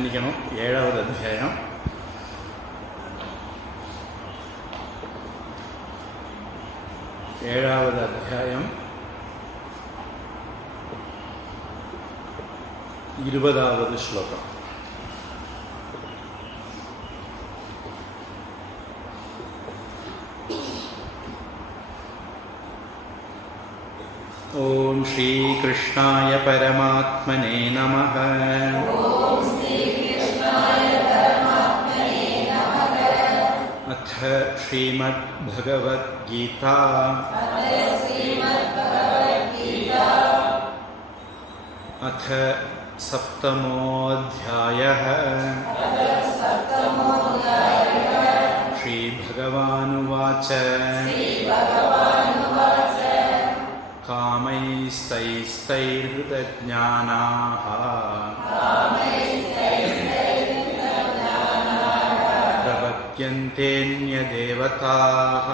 மன்னிக்கணும், 7வது அத்தியாயம். ஏழாவது அத்தியாயம் 20வது ஸ்லோகம். ஓம் ஸ்ரீ கிருஷ்ணாய பரமாத்மனே நமः. அத் ஸ்ரீமத் பகவத் கீதா அத் சப்தமோऽध्यायः. ஸ்ரீ பகவானுவாச்ச காமைஸ்தைஸ்தைர்ஹிருதஜ்ஞானாः பிரபத்யந்தேன்யதேவதாः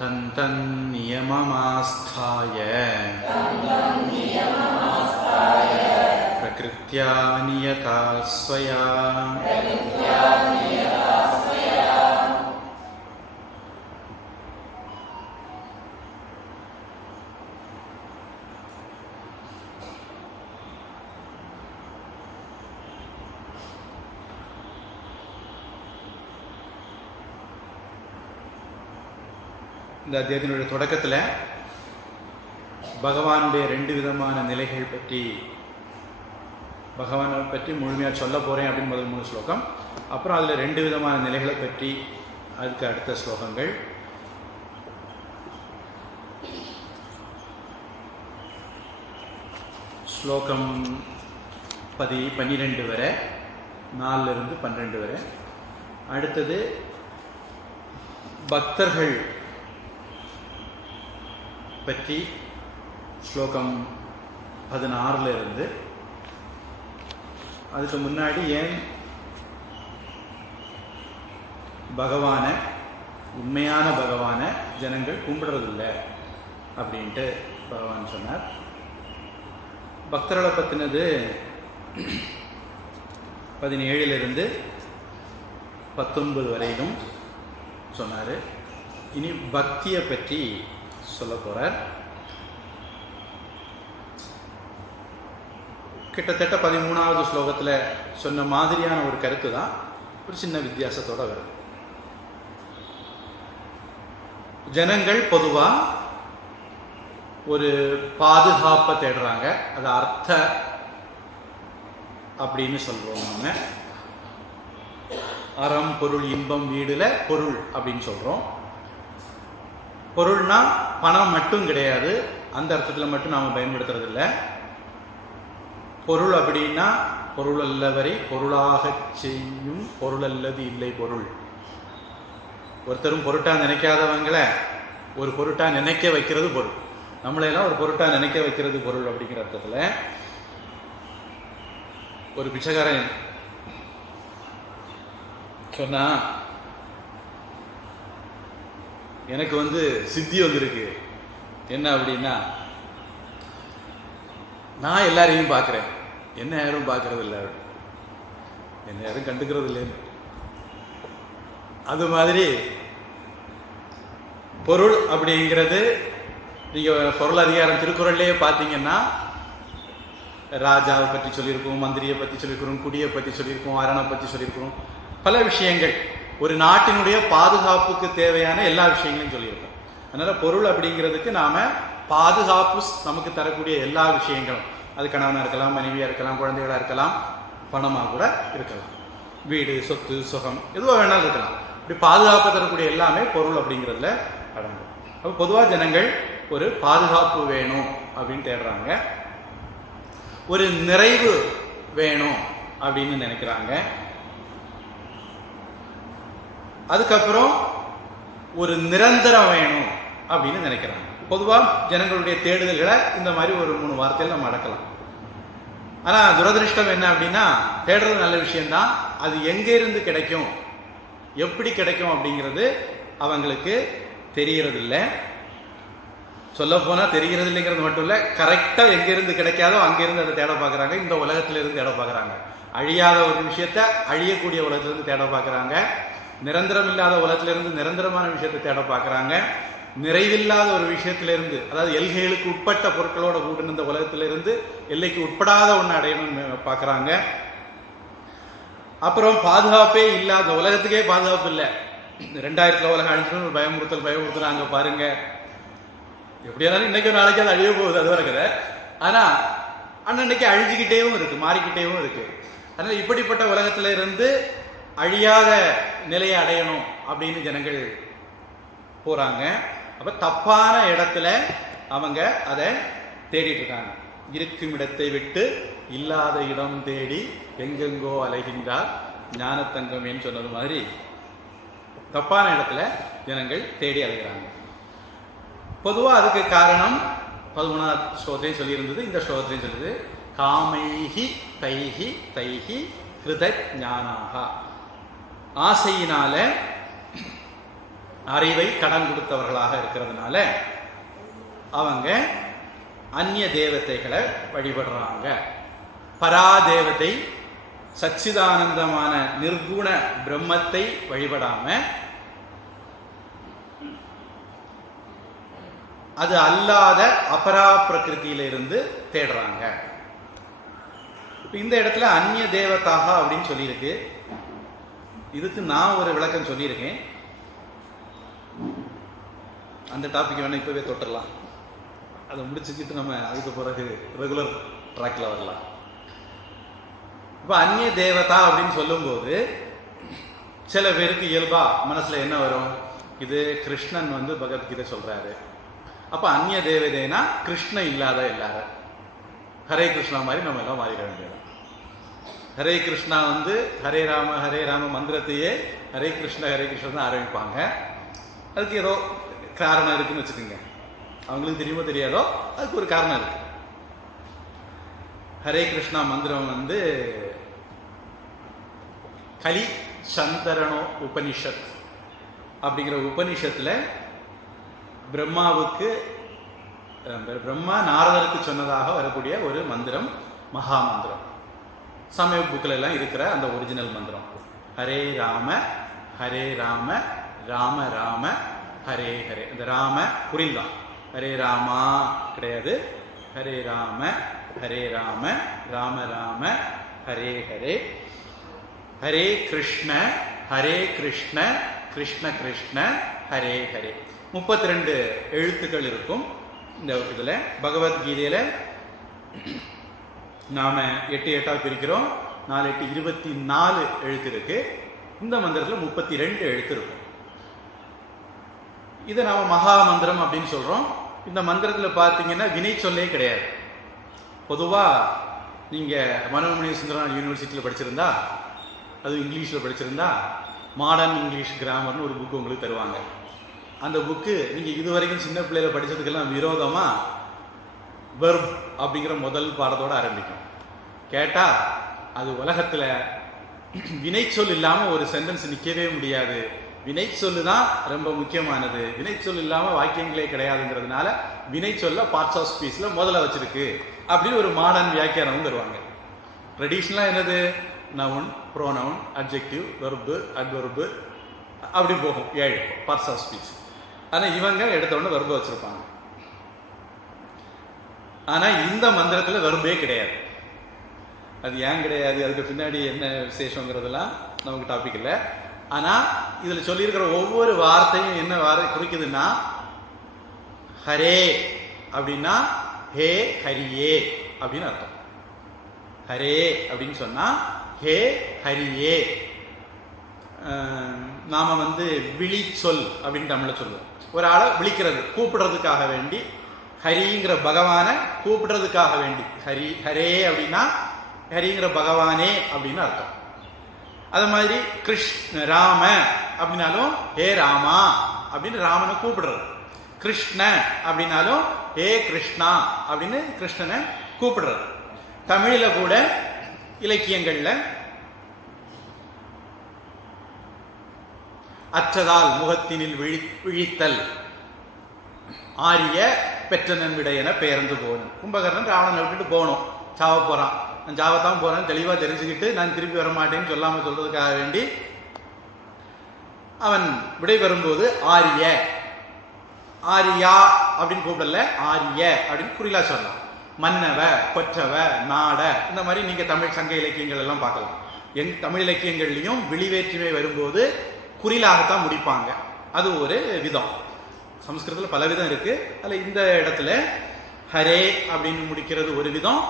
தந்தன்நியமமாஸ்தாய பிரக்ருத்யா நியதா ஸ்வயா. இந்த அத்தியாயத்தினுடைய தொடக்கத்தில் பகவானுடைய 2 விதமான நிலைகள் பற்றி பகவானை பற்றி முழுமையாக சொல்ல போகிறேன் அப்படின்னு முதல் 3 ஸ்லோகம். அப்புறம் அதில் 2 விதமான நிலைகளை பற்றி அதுக்கு அடுத்த ஸ்லோகங்கள். ஸ்லோகம் 12 வரை, 4லிருந்து 12 வரை. அடுத்தது பக்தர்கள் பற்றி ஸ்லோகம் 16லிருந்து. அதுக்கு முன்னாடி ஏன் பகவானை, உண்மையான பகவானை ஜனங்கள் கும்பிடுறதில்லை அப்படின்ட்டு பகவான் சொன்னார். பக்தர்களை பற்றினது 17லிருந்து 19 வரையிலும் சொன்னார். இனி பக்தியை பற்றி சொல்ல போகிறார். கிட்டத்தட்ட 13வது ஸ்லோகத்தில் சொன்ன மாதிரியான ஒரு கருத்து தான், ஒரு சின்ன வித்தியாசத்தோடு வருது. ஜனங்கள் பொதுவாக ஒரு பாதுகாப்பை தேடுறாங்க. அது அர்த்த அப்படின்னு சொல்கிறோம். நம்ம அறம், பொருள், இன்பம், வீடுல பொருள் அப்படின்னு சொல்கிறோம். பொருள்னா பணம் மட்டும் கிடையாது, அந்த அர்த்தத்தில் மட்டும் நாம் பயன்படுத்துறது இல்லை. பொருள் அப்படின்னா பொருள் அல்லவரை பொருளாக செய்யும் பொருள் அல்லது இல்லை பொருள். ஒருத்தரும் பொருட்டா நினைக்காதவங்களை ஒரு பொருட்டா நினைக்க வைக்கிறது பொருள். நம்மளையெல்லாம் ஒரு பொருட்டா நினைக்க வைக்கிறது பொருள் அப்படிங்கிற அர்த்தத்தில். ஒரு பிச்சைக்காரன் சொன்னா, எனக்கு சித்தி வந்திருக்கு. என்ன அப்படின்னா, நான் எல்லாரையும் பார்க்குறேன், என்ன யாரும் பார்க்கறது இல்லை, என்ன யாரும் கண்டுக்கிறது இல்லைன்னு. அது மாதிரி பொருள் அப்படிங்கிறது, நீங்கள் பொருள் அதிகாரம் திருக்குறள்லேயே பார்த்தீங்கன்னா ராஜாவை பற்றி சொல்லியிருக்கோம், மந்திரியை பற்றி சொல்லியிருக்கிறோம், குடியை பற்றி சொல்லியிருக்கோம், அரணை பற்றி சொல்லியிருக்கிறோம். பல விஷயங்கள், ஒரு நாட்டினுடைய பாதுகாப்புக்கு தேவையான எல்லா விஷயங்களையும் சொல்லியிருக்கோம். அதனால் பொருள் அப்படிங்கிறதுக்கு நாம் பாதுகாப்பு நமக்கு தரக்கூடிய எல்லா விஷயங்களும், அது கணவனாக இருக்கலாம், மனைவியாக இருக்கலாம், குழந்தைகளாக இருக்கலாம், பணமாக கூட இருக்கலாம், வீடு, சொத்து, சுகம், எதுவாக வேணாலும் இருக்கலாம். இப்படி பாதுகாப்பு தரக்கூடிய எல்லாமே பொருள் அப்படிங்கிறதுல அடங்கும். அப்போ பொதுவாக ஜனங்கள் ஒரு பாதுகாப்பு வேணும் அப்படின்னு தேடுறாங்க, ஒரு நிறைவு வேணும் அப்படின்னு நினைக்கிறாங்க. அதுக்கப்புறம் ஒரு நிரந்தரம் வேணும் அப்படின்னு நினைக்கிறாங்க. பொதுவாக ஜனங்களுடைய தேடுதல்களை இந்த மாதிரி ஒரு 3 வார்த்தையில் நம்ம அடக்கலாம். ஆனால் துரதிருஷ்டம் என்ன அப்படின்னா, தேடுறது நல்ல விஷயம்தான், அது எங்கே இருந்து கிடைக்கும், எப்படி கிடைக்கும் அப்படிங்கிறது அவங்களுக்கு தெரியறதில்லை. சொல்லப்போனால் தெரிகிறது இல்லைங்கிறது மட்டும் இல்லை, கரெக்டாக எங்கேருந்து கிடைக்காதோ அங்கேருந்து அதை தேட பார்க்குறாங்க. இந்த உலகத்திலிருந்து தேட பார்க்குறாங்க. அழியாத ஒரு விஷயத்த அழியக்கூடிய உலகத்திலிருந்து தேட பார்க்குறாங்க. நிரந்தரம் இல்லாத உலகத்திலிருந்து நிரந்தரமான விஷயத்தை தேட பார்க்குறாங்க. நிறைவில்லாத ஒரு விஷயத்திலிருந்து, அதாவது எல்கைகளுக்கு உட்பட்ட பொருட்களோட கூட்டின இந்த உலகத்திலிருந்து எல்லைக்கு உட்படாத ஒன்று அடையணும்னு பார்க்குறாங்க. அப்புறம் பாதுகாப்பே இல்லாத உலகத்துக்கே பாதுகாப்பு இல்லை. 2000 உலகம் அழிஞ்சிடும் பயமுறுத்துறாங்க பாருங்க. எப்படியானாலும் இன்னைக்கு ஒரு நாளைக்கு அது அழிய போகுது, அது வரைக்கிற. ஆனால் அன்னன்னைக்கு அழிஞ்சிக்கிட்டேவும் இருக்கு, மாறிக்கிட்டேவும் இருக்கு. அதனால இப்படிப்பட்ட உலகத்துல இருந்து அழியாத நிலையை அடையணும் அப்படின்னு ஜனங்கள் போறாங்க. அப்ப தப்பான இடத்துல அவங்க அதை தேடிட்டு இருக்காங்க. இருக்கும் இடத்தை விட்டு இல்லாத இடம் தேடி எங்கெங்கோ அலைகின்றார் ஞானத்தங்கமேன்னு சொன்னது மாதிரி தப்பான இடத்துல ஜனங்கள் தேடி அலைகிறாங்க. பொதுவாக அதுக்கு காரணம் 13வது ஸ்லோகத்தையும் சொல்லியிருந்தது, இந்த ஸ்லோகத்தையும் சொல்லுது. காமைஹி தைஹி தைஹி ஹிருத ஞானாக, ஆசையினால அறிவை கடன் கொடுத்தவர்களாக இருக்கிறதுனால அவங்க அந்நிய தேவதைகளை வழிபடுறாங்க. பராதேவதை சச்சிதானந்தமான நிர்குண பிரம்மத்தை வழிபடாம அது அல்லாத அபரா பிரகிருத்தியிலிருந்து தேடுறாங்க. இந்த இடத்துல அந்நிய தேவதாக அப்படின்னு சொல்லியிருக்கு. இதுக்கு நான் ஒரு விளக்கம் சொல்லியிருக்கேன். அந்த டாபிக் வேணா இப்பவே தொட்டுடலாம். அதை முடிச்சுக்கிட்டு நம்ம அதுக்கு பிறகு ரெகுலர் ட்ராக்ல வரலாம். இப்போ அந்நிய தேவதா அப்படின்னு சொல்லும்போது சில பேருக்கு இயல்பா மனசுல என்ன வரும்? இது கிருஷ்ணன் பகவத்கீதை சொல்றாரு. அப்ப அந்நிய தேவதைனா கிருஷ்ண இல்லாத எல்லாரும் ஹரே கிருஷ்ணா மாதிரி நம்ம எல்லாம் மாறிட வேண்டியது. ஹரே கிருஷ்ணா ஹரே ராம மந்திரத்தையே ஹரே கிருஷ்ண தான் ஆரம்பிப்பாங்க. அதுக்கு ஏதோ காரணம் இருக்குன்னு வச்சுக்கோங்க. அவங்களுக்கு தெரியுமோ தெரியாதோ அதுக்கு ஒரு காரணம் இருக்கு. ஹரே கிருஷ்ணா மந்திரம் கலி சந்தரணோ உபனிஷத் அப்படிங்கிற உபனிஷத்துல பிரம்மா நாரதருக்கு சொன்னதாக வரக்கூடிய ஒரு மந்திரம், மகா மந்திரம். சமய புக்கில் எல்லாம் இருக்கிற அந்த ஒரிஜினல் மந்திரம். ஹரே ராம ராம ராம ஹரே ஹரே. இந்த ராம குறில் தான், ஹரே ராமா கிடையாது. ஹரே ராம ராம ராம ஹரே ஹரே. ஹரே கிருஷ்ண கிருஷ்ண கிருஷ்ண ஹரே ஹரே. 32 எழுத்துக்கள் இருக்கும் இந்த இதில். பகவத்கீதையில நாம 8 பிரிக்கிறோம். 4 8 24 எழுத்து இருக்கு. இந்த மந்திரத்தில் 32 எழுத்து இருக்கும். இதை நாம மகா மந்திரம் அப்படின்னு சொல்றோம். இந்த மந்திரத்தில் பார்த்தீங்கன்னா வினை சொல்லே கிடையாது. பொதுவா நீங்க மனோன்மணி சுந்தரனார் யூனிவர்சிட்டியில் படிச்சிருந்தா, அது இங்கிலீஷில் படிச்சிருந்தா, மாடர்ன் இங்கிலீஷ் கிராமர்னு ஒரு புக்கு உங்களுக்கு தருவாங்க. அந்த புக்கு நீங்கள் இதுவரைக்கும் சின்ன பிள்ளையில படித்ததுக்கெல்லாம் விரோதமாக வெர்ப் அப்படிங்கிற முதல் பாடத்தோடு ஆரம்பிக்கும். கேட்டால் அது உலகத்தில் வினைச்சொல் இல்லாமல் ஒரு சென்டென்ஸ் நிற்கவே முடியாது. வினைச்சொல்லு தான் ரொம்ப முக்கியமானது. வினைச்சொல் இல்லாமல் வாக்கியங்களே கிடையாதுங்கிறதுனால வினைச்சொல்ல பார்ட்ஸ் ஆஃப் ஸ்பீச்சில் முதல்ல வச்சிருக்கு அப்படின்னு ஒரு மாடர்ன் வியாக்கியானம் தருவாங்க. ட்ரெடிஷ்னலாக என்னது? Noun, pronoun, adjective, verb, adverb அப்படி போகும். 7 பார்ட்ஸ் ஆஃப் ஸ்பீச். ஆனால் இவங்க எடுத்தோடனே வெர்பு வச்சிருப்பாங்க. ஆனால் இந்த மந்திரத்தில் வெர்பே கிடையாது. அது ஏன் கிடையாது, அதுக்கு பின்னாடி என்ன விசேஷங்கிறதுலாம் நமக்கு டாபிக் இல்லை. ஆனால் இதில் சொல்லியிருக்கிற ஒவ்வொரு வார்த்தையும் என்ன குறிக்குதுன்னா, ஹரே அப்படின்னா ஹே ஹரியே அப்படின்னு அர்த்தம். ஹரே அப்படின்னு சொன்னா ஹே ஹரியே. நாம விழிச்சொல் அப்படின்னு தமிழ்ல சொல்லுவோம். ஒரு ஆளை விழிக்கிறது, கூப்பிடுறதுக்காக வேண்டி, ஹரிங்கிற பகவானை கூப்பிடுறதுக்காக வேண்டி ஹரே அப்படின்னா ஹரிங்கிற பகவானே அப்படின்னு அர்த்தம். அது மாதிரி ராம அப்படின்னாலும் ஹே ராமா அப்படின்னு ராமனை கூப்பிடுறது. கிருஷ்ண அப்படின்னாலும் ஹே கிருஷ்ணா அப்படின்னு கிருஷ்ணனை கூப்பிடுறது. தமிழில கூட இலக்கியங்கள்ல அற்றதால் முகத்தினில் விழித்தல், ஆரிய பெற்றனன் விடை என பெயர்ந்து போகணும். கும்பகர்ணன் ராவணனை விட்டுட்டு போகணும், சாவ போகிறான். நான் சாவத்தான் போகிறேன் தெளிவாக தெரிஞ்சுக்கிட்டு நான் திருப்பி வரமாட்டேன்னு சொல்லாமல் சொல்கிறதுக்காக வேண்டி அவன் விடை பெறும்போது ஆரிய ஆரியா அப்படின்னு கூப்பிடல, ஆரிய அப்படின்னு குறிலா சொல்லலாம். மன்னவ, கொற்றவ, நாட, இந்த மாதிரி நீங்க தமிழ் சங்க இலக்கியங்கள் எல்லாம் பார்க்கலாம். தமிழ் இலக்கியங்கள்லையும் விழிவேற்றுமை வரும்போது குறிலாகத்தான் முடிப்பாங்க. அது ஒரு விதம். சமஸ்கிருதத்தில் பல விதம் இருக்கு. அதில் இந்த இடத்துல ஹரே அப்படின்னு முடிக்கிறது ஒரு விதம்,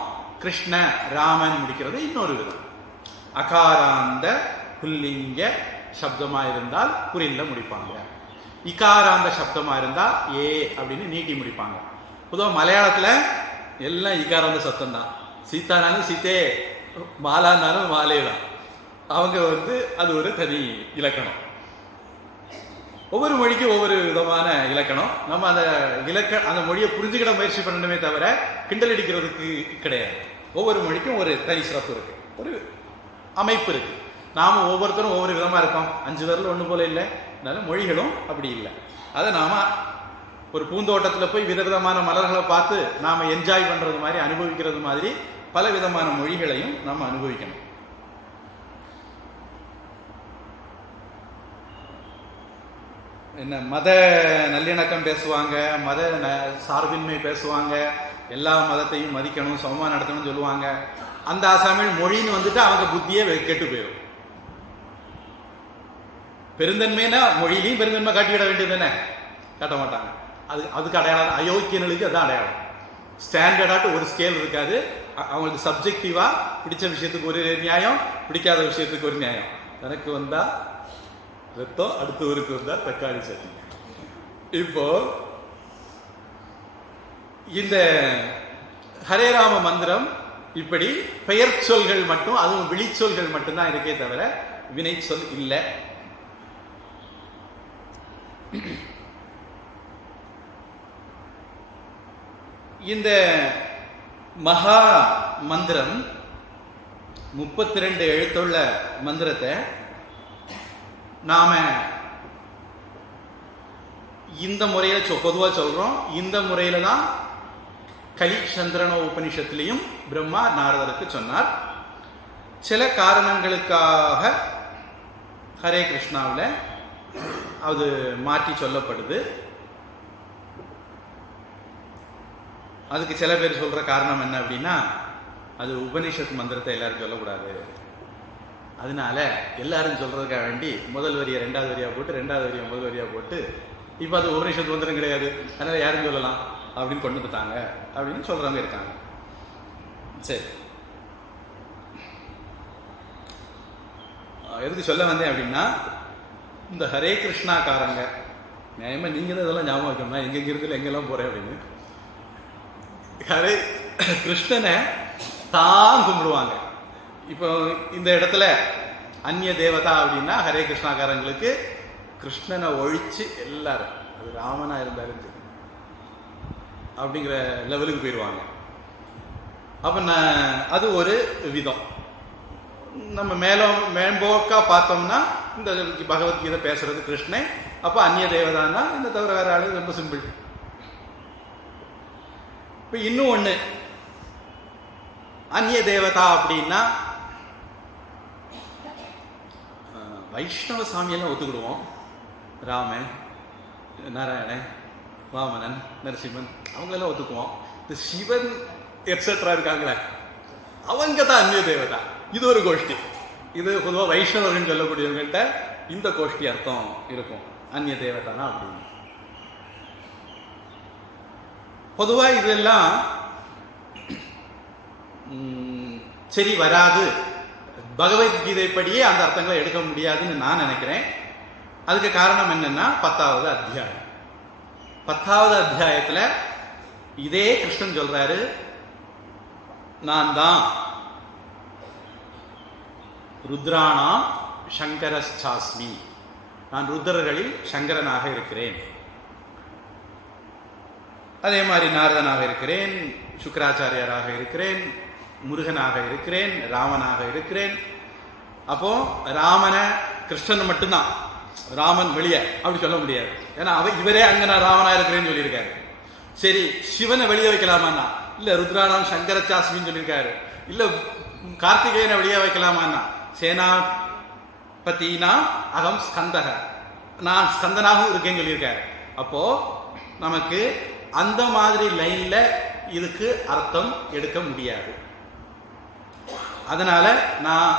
கிருஷ்ண ராமன் முடிக்கிறது இன்னொரு விதம். அகாராந்த புல்லிங்க சப்தமா இருந்தால் குறில்ல முடிப்பாங்க. இகாராந்த சப்தமா இருந்தா ஏ அப்படின்னு நீட்டி முடிப்பாங்க. பொதுவாக மலையாளத்தில் எல்லாம் இகாராந்த சப்தம் தான். சீதானாலும் சீத்தே, மாலானாலும் மாலே தான். அவங்க அது ஒரு தனி இலக்கணம். ஒவ்வொரு மொழிக்கும் ஒவ்வொரு விதமான இலக்கணம். நம்ம அந்த மொழியை புரிஞ்சுக்கிட முயற்சி பண்ணணுமே தவிர கிண்டல் அடிக்கிறதுக்கு கிடையாது. ஒவ்வொரு மொழிக்கும் ஒரு தனி சிறப்பு இருக்கு, ஒரு அமைப்பு இருக்கு. நாம ஒவ்வொருத்தரும் ஒவ்வொரு விதமா இருக்கோம். 5 விரல் ஒண்ணு போல இல்லை. அதனால மொழிகளும் அப்படி இல்லை. அதை நாம ஒரு பூந்தோட்டத்தில் போய் விதவிதமான மலர்களை பார்த்து நாம என்ஜாய் பண்றது மாதிரி, அனுபவிக்கிறது மாதிரி பல விதமான மொழிகளையும் நாம் அனுபவிக்கணும். என்ன மத நல்லிணக்கம் பேசுவாங்க, மத சார்பின்மை பேசுவாங்க, எல்லா மதத்தையும் மதிக்கணும், சமமாக நடத்தணும்னு சொல்லுவாங்க. அந்த ஆசாமில் மொழின்னு வந்துட்டு அவங்க புத்தியே கெட்டு போயிடும். பெருந்தன்மைனா மொழியிலையும் பெருந்தன்மை காட்டிவிட வேண்டியது தானே, காட்ட மாட்டாங்க. அதுக்கு அடையாளம் அயோக்கியனுக்கு அதுதான் அடையாளம். ஸ்டாண்டர்டாட்டு ஒரு ஸ்கேல் இருக்காது. அவங்களுக்கு சப்ஜெக்டிவா பிடிச்ச விஷயத்துக்கு ஒரு நியாயம், பிடிக்காத விஷயத்துக்கு ஒரு நியாயம். எனக்கு வந்தா ரத்தம், அடுத்த ஊருக்கு வந்தா தக்காளி சட்னி. இப்போ இந்த ஹரேராம மந்திரம் இப்படி பெயர் சொல்கள் மட்டும், அதுவும் விழிச்சொல்கள் மட்டும்தான் இருக்கே தவிர வினை சொல் இல்லை. இந்த மகா மந்திரம் 32 எழுத்துள்ள மந்திரத்தை நாம இந்த முறையில பொதுவாக சொல்றோம். இந்த முறையில தான் கலிச்சந்திரன உபனிஷத்திலையும் பிரம்மா நாரதருக்கு சொன்னார். சில காரணங்களுக்காக ஹரே கிருஷ்ணாவில் அது மாற்றி சொல்லப்படுது. அதுக்கு சில பேர் சொல்ற காரணம் என்ன அப்படின்னா, அது உபனிஷத் மந்திரத்தை எல்லாரும் சொல்லக்கூடாது, அதனால எல்லாரும் சொல்றதுக்காக வேண்டி முதல் வரியை 2வது வரியா போட்டு, 2வது வரியை முதல் வரியா போட்டு, இப்போ அது உபனிஷத் மந்திரம் கிடையாது, அதனால யாரும் சொல்லலாம் அப்படின்னு கொண்டு வந்துட்டாங்க அப்படின்னு சொல்றவங்க இருக்காங்க. சரி, எதுக்கு சொல்ல வந்தேன் அப்படின்னா, இந்த ஹரே கிருஷ்ணாக்காரங்க நியாயமா நீங்க தான் இதெல்லாம் ஞாபகம் வைக்கணும், எங்கெங்க இருக்குல்ல எங்கெல்லாம் போறேன் அப்படின்னு. ஹரே கிருஷ்ணனை தான் கும்பிடுவாங்க. இப்போ இந்த இடத்துல அந்நிய தேவதா அப்படின்னா ஹரே கிருஷ்ணாக்காரங்களுக்கு கிருஷ்ணனை ஒழிச்சு எல்லாரும், அது ராமனா இருந்தாலும் சரி அப்படிங்கிற லெவலுக்கு போயிடுவாங்க. அப்ப அது ஒரு விதம். நம்ம மேம்போக்கா பார்த்தோம்னா இந்த பகவத்கீதை பேசுறது கிருஷ்ணன், அப்ப அந்நிய தேவதான்னா இந்த தவிர வேற ஆளு, ரொம்ப சிம்பிள். இப்ப இன்னும் ஒண்ணு, அந்நிய தேவதா அப்படின்னா வைஷ்ணவ சாமியெல்லாம் ஒத்துக்கிடுவோம். ராமன், நாராயணன், வாமனன், நரசிம்மன் அவங்களெல்லாம் ஒத்துக்குவோம். இந்த சிவன் எக்ஸெட்ரா இருக்காங்களே அவங்க தான் அந்நிய தேவதா. இது ஒரு கோஷ்டி. இது பொதுவாக வைஷ்ணவர்கள் சொல்லக்கூடியவங்கள்ட்ட இந்த கோஷ்டி அர்த்தம் இருக்கும், அந்நிய தேவதானா அப்படின்னு. பொதுவாக இதெல்லாம் சரி வராது, பகவத்கீதைப்படியே அந்த அர்த்தங்களை எடுக்க முடியாதுன்னு நான் நினைக்கிறேன். அதுக்கு காரணம் என்னன்னா 10வது அத்தியாயம். 10வது அத்தியாயத்தில் இதே கிருஷ்ணன் சொல்றாரு, நான் தான் ருத்ராணாம் சங்கரஸ்சாஸ்மி, நான் ருத்ரர்களில் சங்கரனாக இருக்கிறேன். அதே மாதிரி நாரதனாக இருக்கிறேன், சுக்கராச்சாரியாராக இருக்கிறேன், முருகனாக இருக்கிறேன், ராமனாக இருக்கிறேன். அப்போ ராமனை கிருஷ்ணன் மட்டும்தான், ராமன் வெளியே அப்படி சொல்ல முடியாது. ஏன்னா இவரே அங்க நான் ராமனா இருக்கிறேன்னு சொல்லியிருக்காரு. சரி, சிவனை வெளியே வைக்கலாமான்னா இல்ல, ருத்ராணம் சங்கரச்சாஸ்மின்னு சொல்லியிருக்காரு. இல்ல, கார்த்திகேயனை வெளியே வைக்கலாமான்னா சேனாபதினா அகம் ஸ்கந்தக, நான் ஸ்கந்தனாகவும் இருக்கேன்னு சொல்லியிருக்காரு. அப்போ நமக்கு அந்த மாதிரி லைன்ல இதுக்கு அர்த்தம் எடுக்க முடியாது. அதனால நான்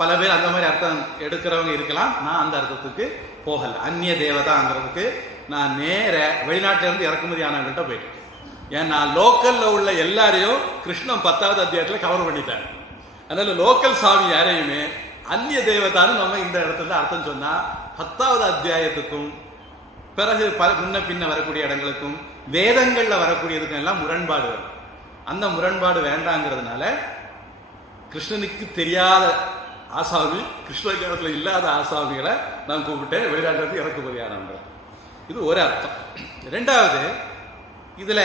பல பேர் அந்த மாதிரி அர்த்தம் எடுக்கிறவங்க இருக்கலாம். நான் அந்த அர்த்தத்துக்கு போகல. அந்நிய தேவதாங்கிறதுக்கு நான் நேர வெளிநாட்டில இருந்து இறக்குமதி ஆனவங்கள்ட்ட போயிட்டேன். ஏன்னா லோக்கல்ல உள்ள எல்லாரையும் கிருஷ்ணன் 10வது அத்தியாயத்தில் கவர் பண்ணிட்டார். அதனால லோக்கல் சாமி யாரையுமே அந்நிய தேவதான்னு நம்ம இந்த இடத்துல அர்த்தம் சொன்னா 10வது அத்தியாயத்துக்கும் பிறகு முன்ன பின்ன வரக்கூடிய இடங்களுக்கும் வேதங்கள்ல வரக்கூடியதுக்கும் எல்லாம் முரண்பாடு வரும். அந்த முரண்பாடு வேண்டாங்கிறதுனால கிருஷ்ணனுக்கு தெரியாத ஆசாமி, கிருஷ்ண காலத்தில் இல்லாத ஆசாமிகளை நான் கூப்பிட்டு வெளிநாட்டிலிருந்து இறக்குமதியானவங்க. இது ஒரு அர்த்தம். ரெண்டாவது, இதுல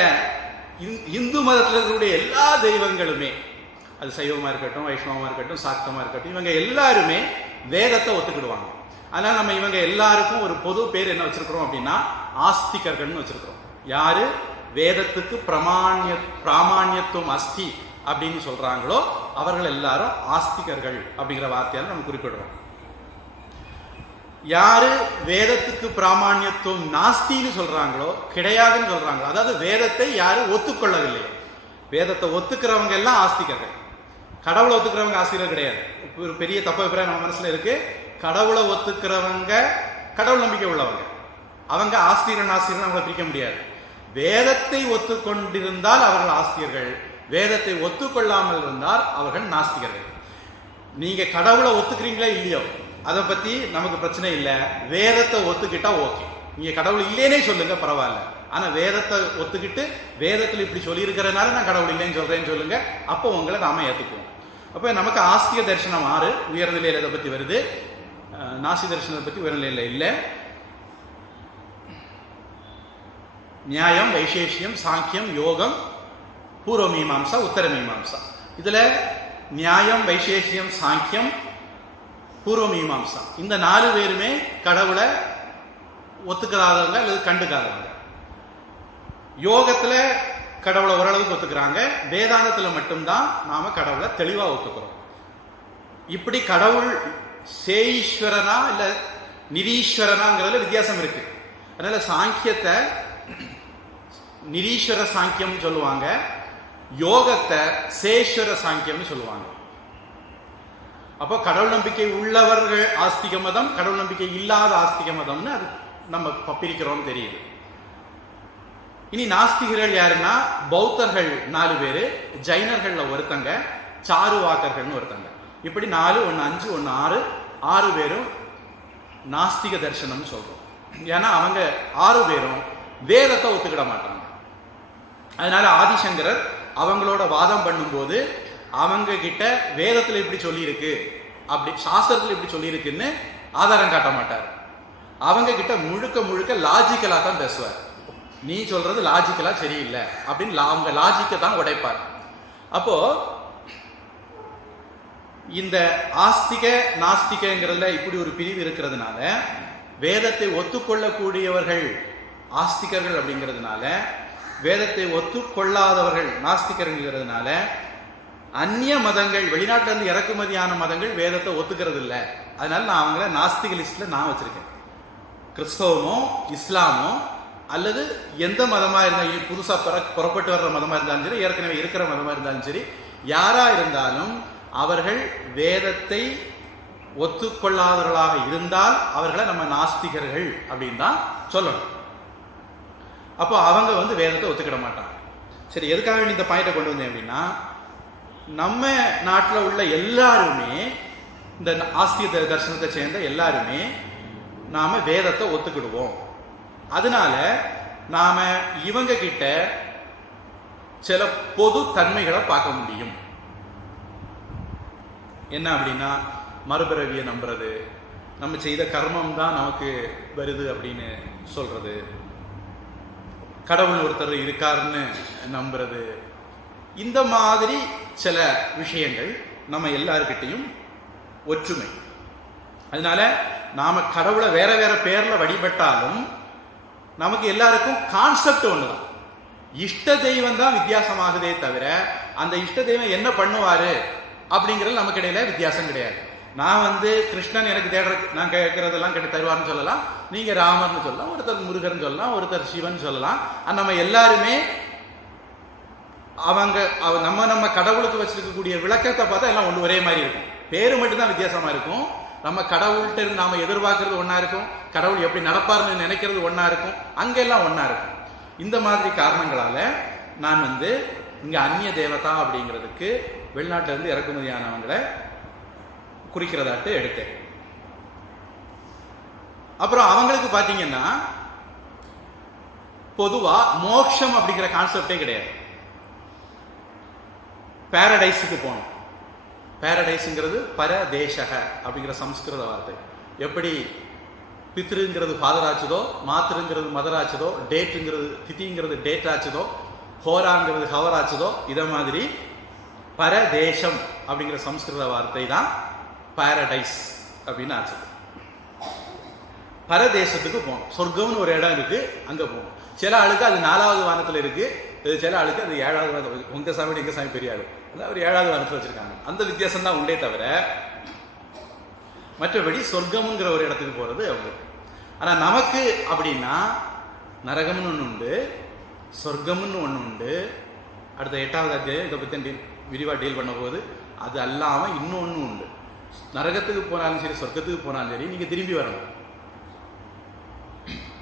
இந்து மதத்தில் இருக்கக்கூடிய எல்லா தெய்வங்களுமே, அது சைவமா இருக்கட்டும், வைஷ்ணவமா இருக்கட்டும், சாக்தமா இருக்கட்டும், இவங்க எல்லாருமே வேதத்தை ஒத்துக்கிடுவாங்க. அதனால நம்ம இவங்க எல்லாருக்கும் ஒரு பொது பேர் என்ன வச்சிருக்கிறோம் அப்படின்னா ஆஸ்திகர்கள்னு வச்சிருக்கிறோம். யாரு வேதத்துக்கு பிராமான்யத்துவம் அஸ்தி அப்படின்னு சொல்றாங்களோ அவர்கள் எல்லாரும் ஆஸ்திகர்கள் அப்படிங்கிற வார்த்தையால நம்ம குறிப்பிடுறோம். யாரு வேதத்துக்கு பிராமான்யத்துவம் நாஸ்தின்னு சொல்றாங்களோ, கிடையாதுன்னு சொல்றாங்களோ, அதாவது வேதத்தை யாரு ஒத்துக்கொள்ளவில்லை, வேதத்தை ஒத்துக்கிறவங்க எல்லாம் ஆஸ்திகர்கள். கடவுளை ஒத்துக்கிறவங்க ஆஸ்திகர்கள் கிடையாது. ஒரு பெரிய தப்பு அபிப்பிராயம் நம்ம மனசுல இருக்கு. கடவுளை ஒத்துக்கிறவங்க கடவுள் நம்பிக்கை உள்ளவங்க, அவங்க ஆஸ்திகர் நாஸ்திகர் அவங்களை பிரிக்க முடியாது. வேதத்தை ஒத்துக்கொண்டிருந்தால் அவர்கள் ஆஸ்திகர்கள், வேதத்தை ஒத்துக்கொள்ளாமல் இருந்தால் அவர்கள் நாஸ்திகர்கள். நீங்க கடவுளை ஒத்துக்கிறீங்களா இல்லையோ அதை பத்தி நமக்கு பிரச்சனை இல்லை. வேதத்தை ஒத்துக்கிட்டா ஓகே. நீங்க கடவுள் இல்லைன்னே சொல்லுங்க, பரவாயில்ல. ஆனா வேதத்தை ஒத்துக்கிட்டு வேதத்தில் இப்படி சொல்லி இருக்கிறதுனால நான் கடவுள் இல்லைன்னு சொல்றேன்னு சொல்லுங்க, அப்போ உங்களை நாம ஏத்துக்குவோம். அப்ப நமக்கு ஆஸ்திக தரிசனம் 6 உயர்நிலையில இதை பத்தி வருது, நாசி தரிசனத்தை பத்தி உயர்நிலையில இல்லை. நியாயம், வைசேஷியம், சாங்கியம், யோகம், பூர்வ மீமாம்சா, உத்தர மீமாம்சா. இதுல நியாயம், வைசேஷியம், சாங்கியம், பூர்வ மீமாம்சா இந்த 4 பேருமே கடவுளை ஒத்துக்காதவங்க அல்லது கண்டுக்காதவங்க. யோகத்துல கடவுளை ஓரளவுக்கு ஒத்துக்கிறாங்க, வேதாந்தத்துல மட்டும்தான் நாம கடவுளை தெளிவா ஒத்துக்கிறோம். இப்படி கடவுள் சேஈஸ்வரனா இல்ல நிரீஸ்வரனாங்கிறதுல வித்தியாசம் இருக்கு. அதனால சாங்கியத்தை நிரீஸ்வர சாங்கியம் சொல்லுவாங்க, யோகத்தை சேஸ்வர சாங்கியம் சொல்லுவாங்க. அப்போ கடவுள் நம்பிக்கை உள்ளவர்கள் ஆஸ்திக மதம், கடவுள் நம்பிக்கை இல்லாத ஆஸ்திக மதம்னு அது நம்ம பிரிக்கிறோம் தெரியுது. இனி நாஸ்திகர்கள் யாருன்னா பௌத்தர்கள் 4 பேரு, ஜைனர்கள்ல ஒருத்தங்க, சாருவாக்கர்கள்னு ஒருத்தங்க. இப்படி 4, 1 5, 1 6, 6 பேரும் நாஸ்திக தரிசனம் சொல்றோம். ஏன்னா அவங்க 6 பேரும் வேதத்தை ஒத்துக்கிட மாட்டாங்க. அதனால ஆதிசங்கரர் அவங்களோட வாதம் பண்ணும்போது அவங்க கிட்ட வேதத்துல இப்படி சொல்லி இருக்கு, அப்படி சாஸ்திரத்துல இப்படி சொல்லி இருக்குன்னு ஆதாரம் காட்ட மாட்டார். அவங்க கிட்ட முழுக்க முழுக்க லாஜிக்கலா தான் பேசுவார். நீ சொல்றது லாஜிக்கலா சரியில்லை அப்படின்னு அவங்க லாஜிக்கை தான் உடைப்பார். அப்போ இந்த ஆஸ்திக நாஸ்திகங்கிறதுல இப்படி ஒரு பிரிவு இருக்கிறதுனால, வேதத்தை ஒத்துக்கொள்ளக்கூடியவர்கள் ஆஸ்திகர்கள் அப்படிங்கிறதுனால, வேதத்தை ஒத்துக்கொள்ளாதவர்கள் நாஸ்திகர்கள்ங்கிறதுனால, அந்நிய மதங்கள் வெளிநாட்டில இருந்து இறக்குமதியான மதங்கள் வேதத்தை ஒத்துக்கிறது இல்லை. அதனால நான் அவங்கள நாஸ்திக லிஸ்ட்ல நான் வச்சிருக்கேன். கிறிஸ்தவமோ இஸ்லாமோ அல்லது எந்த மதமா இருந்தாலும், புதுசா புறப்பட்டு வர்ற மதமா இருந்தாலும் சரி, ஏற்கனவே இருக்கிற மதமா இருந்தாலும் சரி, யாரா இருந்தாலும் அவர்கள் வேதத்தை ஒத்துக்கொள்ளாதவர்களாக இருந்தால் அவர்களை நம்ம நாஸ்திகர்கள் அப்படின்னு தான் சொல்லணும். அப்போ அவங்க வேதத்தை ஒத்துக்கிட மாட்டாங்க. சரி, எதுக்காக இந்த பாயிண்ட்டை கொண்டு வந்தேன் அப்படின்னா, நம்ம நாட்டில் உள்ள எல்லாருமே, இந்த ஆஸ்திக தரிசனத்தை சேர்ந்த எல்லாருமே நாம வேதத்தை ஒத்துக்கிடுவோம். அதனால நாம இவங்க கிட்ட சில பொது தன்மைகளை பார்க்க முடியும். என்ன அப்படின்னா, மறுபிறவியை நம்புறது, நம்ம செய்த கர்மம் தான் நமக்கு வருது அப்படின்னு சொல்றது, கடவுள் ஒருத்தர் இருக்காருன்னு நம்புறது, இந்த மாதிரி சில விஷயங்கள் நம்ம எல்லாருக்கிட்டையும் ஒற்றுமை. அதனால நாம கடவுளை வேற வேற பேர்ல வழிபட்டாலும் நமக்கு எல்லாருக்கும் கான்செப்ட் ஒண்ணுதான். இஷ்ட தெய்வம் தான் வித்தியாசமாகுதே தவிர அந்த இஷ்ட தெய்வம் என்ன பண்ணுவாரு அப்படிங்கிறது நமக்கு இடையில வித்தியாசம் கிடையாது. நான் கிருஷ்ணன் எனக்கு நான் கேட்கறதெல்லாம் கேட்டு தருவார்னு சொல்லலாம், நீங்க ராமர்னு சொல்லலாம், ஒருத்தர் முருகன் சொல்லலாம், ஒருத்தர் சிவன் சொல்லலாம். நம்ம எல்லாருமே நம்ம கடவுளுக்கு வச்சிருக்கக்கூடிய விளக்கத்தை பார்த்தா எல்லாம் ஒன்று ஒரே மாதிரி இருக்கும். பேரு மட்டும்தான் வித்தியாசமா இருக்கும். நம்ம கடவுள்கிட்ட இருந்து நாம எதிர்பார்க்கறது ஒன்னா இருக்கும், கடவுள் எப்படி நடப்பாருன்னு நினைக்கிறது ஒன்னா இருக்கும், அங்கெல்லாம் ஒன்னா இருக்கும். இந்த மாதிரி காரணங்களால நான் இங்க அந்நிய தேவதா அப்படிங்கிறதுக்கு வெளிநாட்டுல இருந்து இறக்குமதியானவங்களை குறிக்கிறதாட்டு எடுத்தேன். அப்புறம் அவங்களுக்கு பாத்தீங்கன்னா பொதுவா மோட்சம் அப்படிங்கிற கான்செப்டே கிடையாது. பாரடைஸுக்கு போனோம். பாரடைஸுங்கிறது பரதேசக அப்படிங்கிற சம்ஸ்கிருத வார்த்தை. எப்படி பித்ருங்கிறது ஃபாதர் ஆச்சுதோ, மாத்திருங்கிறது மதர் ஆச்சுதோ, டேட்டுங்கிறது திதிங்கிறது டேட் ஆச்சுதோ, ஹோராங்கிறது ஹவர் ஆச்சுதோ, இதை மாதிரி பரதேசம் அப்படிங்கிற சம்ஸ்கிருத வார்த்தை தான் பாரடைஸ் அப்படின்னு ஆச்சு. பரதேசத்துக்கு போகணும். சொர்க்கம்னு ஒரு இடம் இருக்கு, அங்க போகணும். சில ஆளுக்கு அது 4வது வானத்துல இருக்கு, சில ஆளுக்கு அது 7வது வானத்தில். உங்க சாமி எங்க சாமி பெரிய ஆளு, அவர் 7வது வானத்தில் வச்சிருக்காங்க. அந்த வித்தியாசம் தான் உண்டே தவிர மற்றபடி சொர்க்கம்ங்கிற ஒரு இடத்துக்கு போறது அவங்களுக்கு. ஆனா நமக்கு அப்படின்னா நரகம்னு ஒண்ணு உண்டு, சொர்க்கம்னு ஒண்ணு உண்டு. அடுத்த 8வது அத்தியாயம் இதை பத்தி விரிவா டீல் பண்ண போது அது அல்லாம இன்னொன்னு உண்டு. நரகத்துக்கு போனாலும் சரி, சொர்க்கத்துக்கு போனாலும் சரி, நீங்க திரும்பி வரணும்.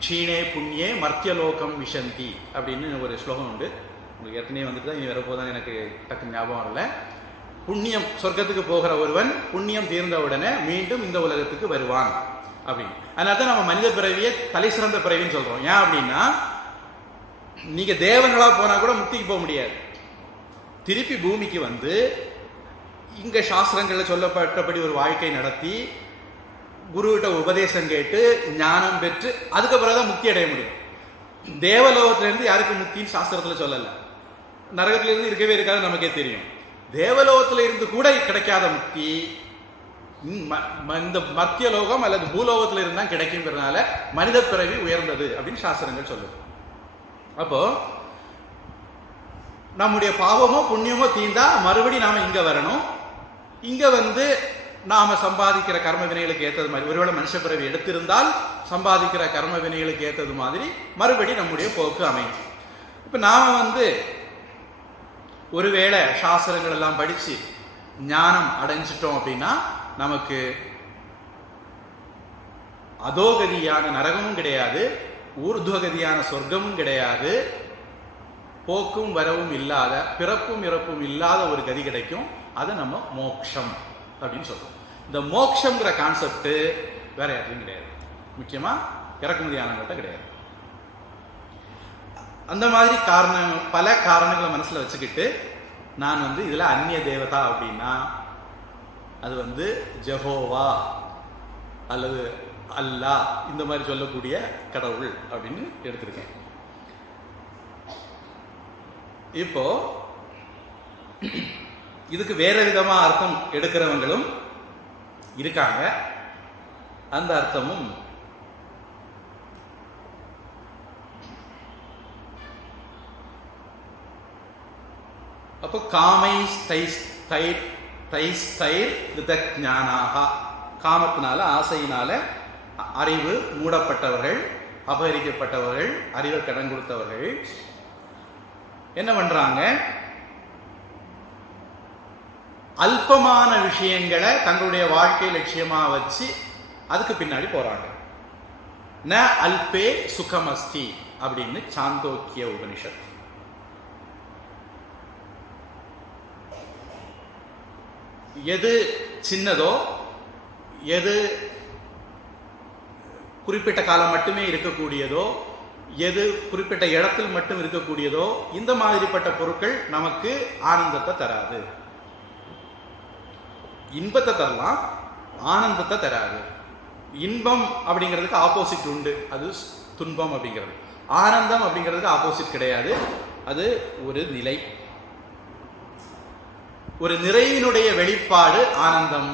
க்ஷீணே புண்ணியே மர்த்தியலோகம் விஷந்தி அப்படின்னு ஒரு ஸ்லோகம் உண்டு. உங்களுக்கு ஏற்கனவே தான், இனி வரப்போதான் எனக்கு டக்கு ஞாபகம் வரல. புண்ணியம் சொர்க்கத்துக்கு போகிற ஒருவன் புண்ணியம் தீர்ந்தவுடனே மீண்டும் இந்த உலகத்துக்கு வருவான் அப்படின்னு. அதனால தான் நம்ம மனித பிறவியை தலை சிறந்த பிறவின்னு சொல்றோம். ஏன் அப்படின்னா நீங்க தேவங்களா போனா கூட முக்திக்கு போக முடியாது. திருப்பி பூமிக்கு இங்க சாஸ்திரங்கள்ல சொல்லப்பட்டபடி ஒரு வாழ்க்கை நடத்தி குருகிட்ட உபதேசம் கேட்டு ஞானம் பெற்று அதுக்கப்புறம் தான் முக்தி அடைய முடியும். தேவலோகத்திலிருந்து யாருக்கு முக்தின்னு சாஸ்திரத்துல சொல்லல. நரகத்திலிருந்து இருக்கவே இருக்காது, நமக்கே தெரியும். தேவலோகத்தில இருந்து கூட கிடைக்காத முக்தி இந்த மத்திய லோகம் அல்லது பூலோகத்தில் இருந்தால் கிடைக்குங்கிறதுனால மனித பிறவி உயர்ந்தது அப்படின்னு சாஸ்திரங்கள் சொல்லுது. அப்போ நம்முடைய பாவமோ புண்ணியமோ தீர்ந்தா மறுபடி நாம இங்க வரணும். இங்க நாம சம்பாதிக்கிற கர்ம வினைகளுக்கு ஏற்றது மாதிரி, ஒருவேளை மனுஷ பிறவி எடுத்திருந்தால் சம்பாதிக்கிற கர்ம வினைகளுக்கு ஏற்றது மாதிரி மறுபடி நம்முடைய போக்கு அமையும். இப்ப நாம ஒருவேளை சாஸ்திரங்கள் எல்லாம் படிச்சு ஞானம் அடைஞ்சிட்டோம் அப்படின்னா நமக்கு அதோகதியான நரகமும் கிடையாது, ஊர்துவகதியான சொர்க்கமும் கிடையாது, போக்கும் வரவும் இல்லாத, பிறப்பும் இறப்பும் இல்லாத ஒரு கதி கிடைக்கும். அதை நம்ம மோக்ஷம் அப்படின்னு சொல்றோம். இந்த மோக்ஷங்கிற கான்செப்ட் வேற யாருக்கும் கிடையாது, முக்கியமா இறக்குமதியானவங்கள்ட்ட கிடையாது. அந்த மாதிரி பல காரணங்களை மனசுல வச்சுக்கிட்டு நான் இதுல அந்நிய தேவதா அப்படின்னா அது ஜெகோவா அல்லது அல்லா இந்த மாதிரி சொல்லக்கூடிய கடவுள் அப்படின்னு எடுத்திருக்கேன். இப்போ இதுக்கு வேற விதமா அர்த்தம் எடுக்கிறவங்களும் இருக்காங்க. அந்த அர்த்தமும் அப்போ காமை காமத்தினால ஆசையினால அறிவு மூடப்பட்டவர்கள், அபகரிக்கப்பட்டவர்கள், அறிவை கடன் கொடுத்தவர்கள் என்ன பண்றாங்க? அல்பமான விஷயங்களை தங்களுடைய வாழ்க்கை லட்சியமா வச்சு அதுக்கு பின்னாடி போறாங்க. ந அல்பே சுகமஸ்தி அப்படின்னு சாந்தோக்கிய உபனிஷத். எது சின்னதோ, எது குறிப்பிட்ட காலம் மட்டுமே இருக்கக்கூடியதோ, எது குறிப்பிட்ட இடத்தில் மட்டும் இருக்கக்கூடியதோ, இந்த மாதிரிப்பட்ட பொருட்கள் நமக்கு ஆனந்தத்தை தராது. இன்பத்தை தரலாம், ஆனந்தத்தை தராது. இன்பம் அப்படிங்கிறதுக்கு ஆப்போசிட் உண்டு, அது துன்பம் அப்படிங்கிறது. ஆனந்தம் அப்படிங்கிறதுக்கு ஆப்போசிட் கிடையாது, அது ஒரு நிலை, ஒரு நிறைவினுடைய வெளிப்பாடு ஆனந்தம்.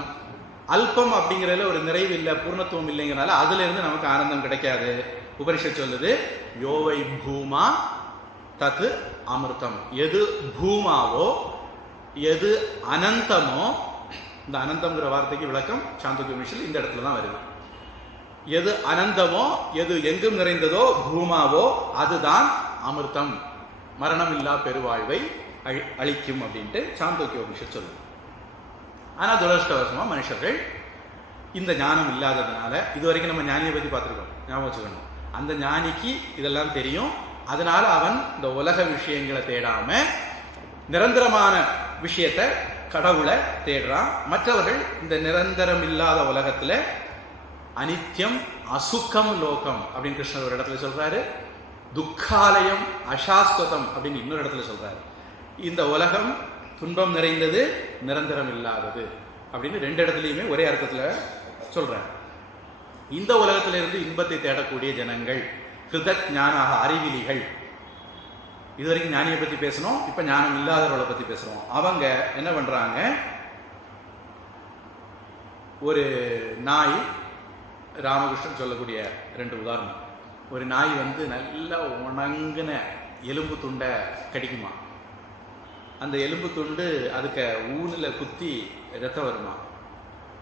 அல்பம் அப்படிங்கிறதுல ஒரு நிறைவு இல்லை, பூர்ணத்துவம் இல்லைங்கிறனால அதுல இருந்து நமக்கு ஆனந்தம் கிடைக்காது. உபனிஷத் சொல்லுது யோவை பூமா தத்து அமிர்தம். எது பூமாவோ எது அனந்தமோ, இந்த அனந்தம்ங்கிற வார்த்தைக்கு விளக்கம் சாந்தோக்கிய உபனிஷத்தில் இந்த இடத்துல தான் வருது. எது அனந்தமோ எது எங்கும் நிறைந்ததோ பூமாவோ அதுதான் அமிர்தம், மரணம் இல்லா பெருவாழ்வை அளிக்கும் அப்படின்ட்டு சாந்தோக்கிய உபனிஷத் சொல்லுது. ஆனால் துரஷ்டவசமா மனுஷர்கள் இந்த ஞானம் இல்லாததுனால, இது வரைக்கும் நம்ம ஞானியை பற்றி பார்த்துருக்கோம், ஞாபகம் வச்சுக்கணும். அந்த ஞானிக்கு இதெல்லாம் தெரியும், அதனால அவன் இந்த உலக விஷயங்களை தேடாம நிரந்தரமான விஷயத்தை, கடவுளை தேடுறான். மற்றவர்கள் இந்த நிரந்தரம் இல்லாத உலகத்துல அனித்யம் அசுக்கம் லோகம் அப்படின்னு கிருஷ்ணர் ஒரு இடத்துல சொல்றாரு, துக்காலயம் அசாஸ்வதம் அப்படின்னு இன்னொரு இடத்துல சொல்றாரு. இந்த உலகம் துன்பம் நிறைந்தது, நிரந்தரம் இல்லாதது அப்படின்னு ரெண்டு இடத்துலையுமே ஒரே அர்த்தத்துல சொல்றாரு. இந்த உலகத்திலிருந்து இன்பத்தை தேடக்கூடிய ஜனங்கள் கிருதக் ஞானாக, அறிவிலிகள். இதுவரைக்கும் ஞானியை பத்தி பேசணும், இப்ப ஞானம் இல்லாதவர்களை பத்தி பேசுறோம். அவங்க என்ன பண்றாங்க, ஒரு நாய், ராமகிருஷ்ணன் சொல்லக்கூடிய ரெண்டு உதாரணம். ஒரு நாய் நல்ல உணங்குன எலும்பு துண்டை கடிக்குமா, அந்த எலும்பு துண்டு அதுக்கு ஊனில் குத்தி ரத்தம் வருமா,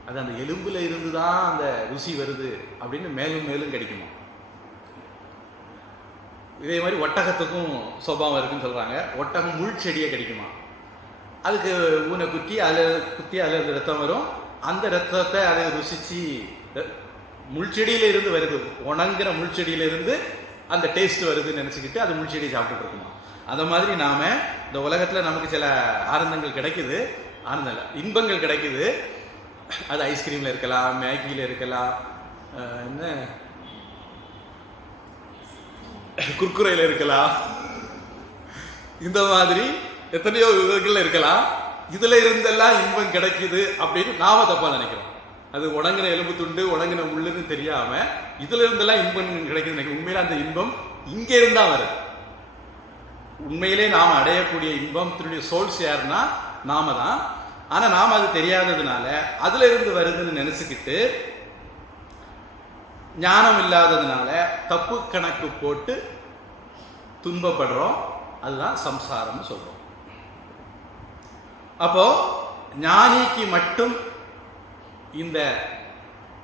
அது அந்த எலும்புல இருந்து தான் அந்த ருசி வருது அப்படின்னு மேலும் மேலும் கடிக்குமா. இதே மாதிரி ஒட்டகத்துக்கும் சுபாவம் இருக்குன்னு சொல்றாங்க. ஒட்டகம் முள் செடியை கடிக்குமா, அதுக்கு ஊனை குத்தி அதில் அந்த ரத்தம் வரும். அந்த ரத்தத்தை அதை ருசிச்சு, முள்செடியில இருந்து வருது, உணங்குற முள்செடியில இருந்து அந்த டேஸ்ட் வருதுன்னு நினைச்சுக்கிட்டு அது முள்செடியை சாப்பிட்டு இருக்குமா. அந்த மாதிரி நாம இந்த உலகத்துல நமக்கு சில ஆனந்தங்கள் கிடைக்குது, ஆனந்தம் இல்லை, இன்பங்கள் கிடைக்குது. அது ஐஸ்கிரீம்ல இருக்கலாம், மேகியில இருக்கலாம், என்ன குர்குரையில இருக்கலாம், இந்த மாதிரி எத்தனையோ விதங்கள்ல இருக்கலாம். இதுல இருந்தெல்லாம் இன்பம் கிடைக்குது அப்படின்னு நாம தப்பா நினைக்கிறோம். அது உணங்கின எலும்பு துண்டு, உணங்கின முள்ளுன்னு தெரியாம இதுல இருந்தெல்லாம் இன்பம் கிடைக்குது நினைக்கிறோம். உண்மையில அந்த இன்பம் இங்க இருந்தா வருது. உண்மையிலே நாம் அடையக்கூடிய இன்பம் திருடைய சோல்ஸ் யாருன்னா நாம தான். ஆனா நாம அது தெரியாததுனால அதுல இருந்து வருதுன்னு நினைச்சுக்கிட்டு, ஞானம் இல்லாததுனால தப்பு கணக்கு போட்டு துன்பப்படுறோம். அதுதான் சம்சாரம்னு சொல்றோம். அப்போ ஞானிக்கு மட்டும் இந்த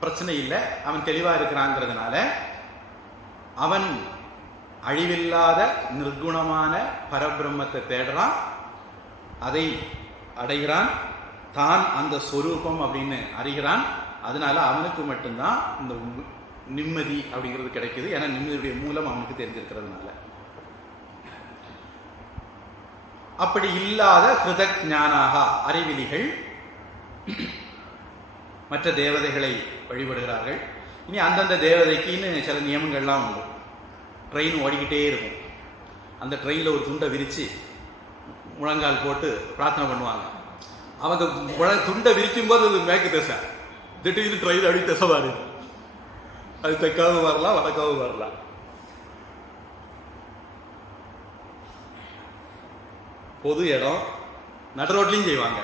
பிரச்சனை இல்லை, அவன் தெளிவா இருக்கிறாங்கிறதுனால அவன் அழிவில்லாத நிர்குணமான பரபிரம்மத்தை தேடுறான், அதை அடைகிறான், தான் அந்த ஸ்வரூபம் அப்படின்னு அறிகிறான். அதனால அவனுக்கு மட்டும்தான் இந்த நிம்மதி அப்படிங்கிறது கிடைக்குது. ஏன்னா நிம்மதியுடைய மூலம் அவனுக்கு தெரிஞ்சிருக்கிறதுனால. அப்படி இல்லாத கிருதக் ஞானாக, அறிவிலிகள் மற்ற தேவதைகளை வழிபடுகிறார்கள். இனி அந்தந்த தேவதைக்குன்னு சில நியமங்கள்லாம் உண்டு. ட்ரெயின் ஓடிக்கிட்டே இருக்கும், அந்த ட்ரெயினில் ஒரு துண்டை விரித்து முழங்கால் போட்டு பிரார்த்தனை பண்ணுவாங்க. அவங்க துண்டை விரிக்கும் போது அது மேற்கு திசை, திடீர்னு ட்ரெயின் அப்படி திசை மாறு, அது தெற்காவும் வரலாம், வடக்காவும் வரலாம். பொது இடம் நடு ரோட்லையும் செய்வாங்க.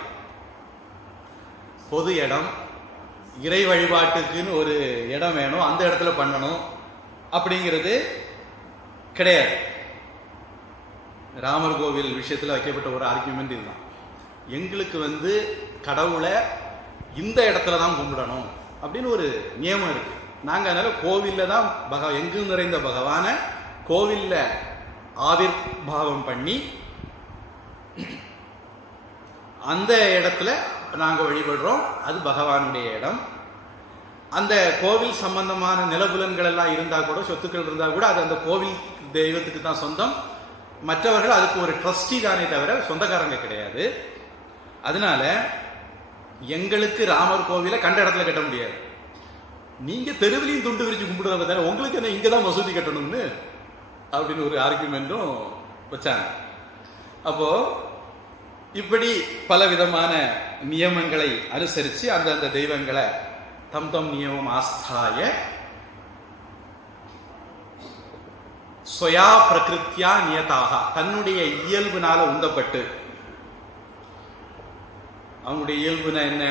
பொது இடம், இறை வழிபாட்டுக்குன்னு ஒரு இடம் வேணும், அந்த இடத்துல பண்ணணும் அப்படிங்கிறது கிடையாது. ராமர் கோவில் விஷயத்தில் வைக்கப்பட்ட ஒரு ஆர்கியூமெண்ட் இதுதான். எங்களுக்கு கடவுளை இந்த இடத்துல தான் கும்பிடணும் அப்படின்னு ஒரு நியமம் இருக்கு. நாங்கள் அதனால கோவிலில் தான் எங்கும் நிறைந்த பகவானை கோவிலில் ஆவிர்பாவம் பண்ணி அந்த இடத்துல நாங்கள் வழிபடுறோம். அது பகவானுடைய இடம். அந்த கோவில் சம்பந்தமான நிலபுலன்கள் எல்லாம் இருந்தால் கூட, சொத்துக்கள் இருந்தால் கூட, அது அந்த கோவில் தெய்வத்துக்கு தான் சொந்தம். மற்றவர்கள் அதுக்கு ஒரு ட்ரஸ்டி தானே தவிர சொந்தக்காரங்க கிடையாது. அதனால எங்களுக்கு ராமர் கோவிலை கண்ட இடத்துல கட்ட முடியாது. நீங்க தெருவிலையும் துண்டு விரிச்சு கும்பிடுறவங்க தானே, உங்களுக்கு என்ன இங்கே தான் மசூதி கட்டணும்னு அப்படின்னு ஒரு ஆர்குமெண்ட்டும் வச்சாங்க. அப்போ இப்படி பல விதமான நியமங்களை அனுசரித்து அந்தந்த தெய்வங்களை தம் தம் நியமம் ஆஸ்தாய ஸ்வயா பிரகிருத்தியா நியதாக, தன்னுடைய இயல்புனால உந்தப்பட்டு. அவங்களுடைய இயல்புனா என்ன?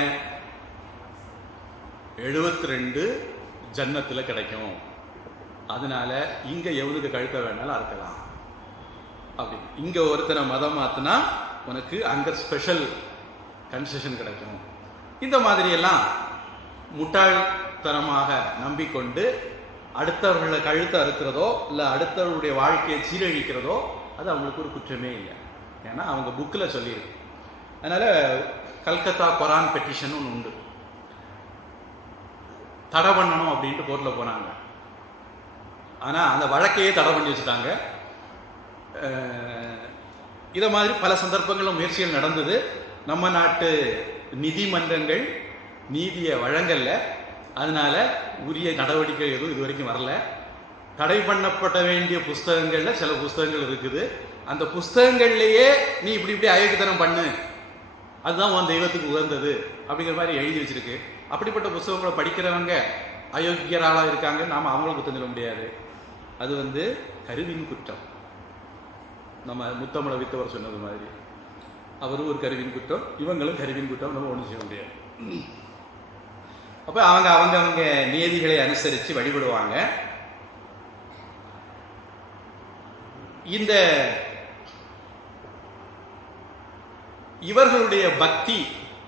72 ஜன்னத்துல கிடைக்கும், அதனால இங்க எவனுக்கு கழுத்த வேணாலும் அறுக்கலாம் அப்படின்னு. இங்க ஒருத்தனை மதம் மாத்தினா உனக்கு அங்க ஸ்பெஷல் கன்செஷன் கிடைக்கும். இந்த மாதிரி எல்லாம் முட்டாள்தனமாக நம்பிக்கொண்டு அடுத்தவர்களை கழுத்தை அறுக்கிறதோ இல்லை அடுத்தவர்களுடைய வாழ்க்கையை சீரழிக்கிறதோ அது அவங்களுக்கு ஒரு குற்றமே இல்லை. ஏன்னா அவங்க புக்கில் சொல்லியிருக்கு. அதனால கல்கத்தா குரான் பெட்டிஷன் ஒன்று உண்டு. தடை பண்ணணும் அப்படின்ட்டு கோர்ட்டில் போனாங்க. ஆனால் அந்த வழக்கையே தடை பண்ணி வச்சுட்டாங்க. இதை மாதிரி பல சந்தர்ப்பங்களும் முயற்சிகள் நடந்தது. நம்ம நாட்டு நீதிமன்றங்கள் நீதியை வழங்கல. அதனால உரிய நடவடிக்கை எதுவும் இது வரைக்கும் வரல. தடை பண்ணப்பட வேண்டிய புஸ்தகங்கள்ல சில புஸ்தகங்கள் இருக்குது. அந்த புஸ்தகங்கள்லேயே நீ இப்படி இப்படி அயோக்கியத்தனம் பண்ணு, அதுதான் உன் தெய்வத்துக்கு உகந்தது அப்படிங்கிற மாதிரி எழுதி வச்சிருக்கு. அப்படிப்பட்ட புஸ்தகங்களை படிக்கிறவங்க அயோக்கியராக இருக்காங்க, நாம் அவங்கள குற்றம் சொல்ல முடியாது. அது கருவின் குற்றம். நம்ம முத்தமிழ வித்தவர் சொன்னது மாதிரி அவரும் ஒரு கருவின் குற்றம், இவங்களும் கருவின் குற்றம். நம்ம ஒன்றும் செய்ய முடியாது. அப்போ அவங்க நியதிகளை அனுசரித்து வழிபடுவாங்க. இந்த இவர்களுடைய பக்தி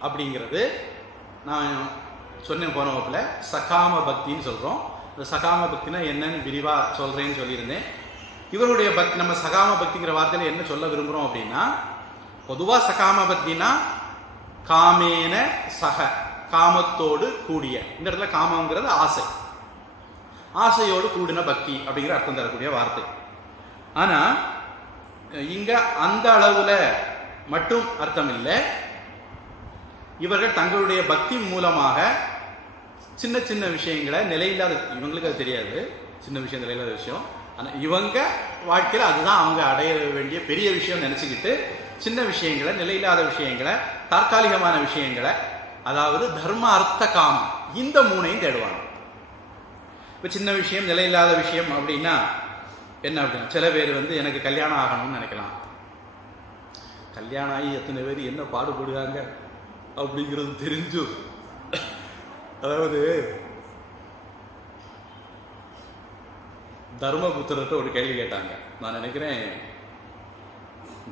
அப்படிங்கிறது நான் சொன்னேன் போன வகுப்பில் சகாம பக்தின்னு சொல்கிறோம். இந்த சகாம பக்தினா என்னன்னு விரிவாக சொல்கிறேன்னு சொல்லியிருந்தேன். இவருடைய பக்தி, நம்ம சகாம பக்திங்கிற வார்த்தையில் என்ன சொல்ல விரும்புகிறோம் அப்படின்னா, பொதுவாக சகாம பக்தினா காமேன சக, காமத்தோடு கூடிய. இந்த இடத்துல காமங்கிறது ஆசை, ஆசையோடு கூடின பக்தி அப்படிங்கிற அர்த்தம் தரக்கூடிய வார்த்தை. ஆனால் இங்கே அந்த அளவில் மட்டும் அர்த்தம் இல்லை. இவர்கள் தங்களுடைய பக்தி மூலமாக சின்ன சின்ன விஷயங்களை நிலையில்லாத, இவங்களுக்கு அது தெரியாது சின்ன விஷயம் நிலையில்லாத விஷயம், ஆனால் இவங்க வாழ்க்கையில் அதுதான் அவங்க அடைய வேண்டிய பெரிய விஷயம் நினச்சிக்கிட்டு சின்ன விஷயங்களை, நிலையில்லாத விஷயங்களை, தற்காலிகமான விஷயங்களை, அதாவது தர்ம அர்த்த காமம், இந்த மூணையும் தேடுவாங்க. இப்போ சின்ன விஷயம் நிலையில்லாத விஷயம் அப்படின்னா என்ன அப்படின்னா, சில பேர் எனக்கு கல்யாணம் ஆகணும்னு நினைக்கலாம். கல்யாணம் ஆகி எத்தனை பேர் என்ன பாடுபடுவாங்க அப்படிங்கிறது தெரிஞ்சு, அதாவது தர்மபுத்திரர்கிட்ட ஒரு கேள்வி கேட்டாங்க. நான் நினைக்கிறேன்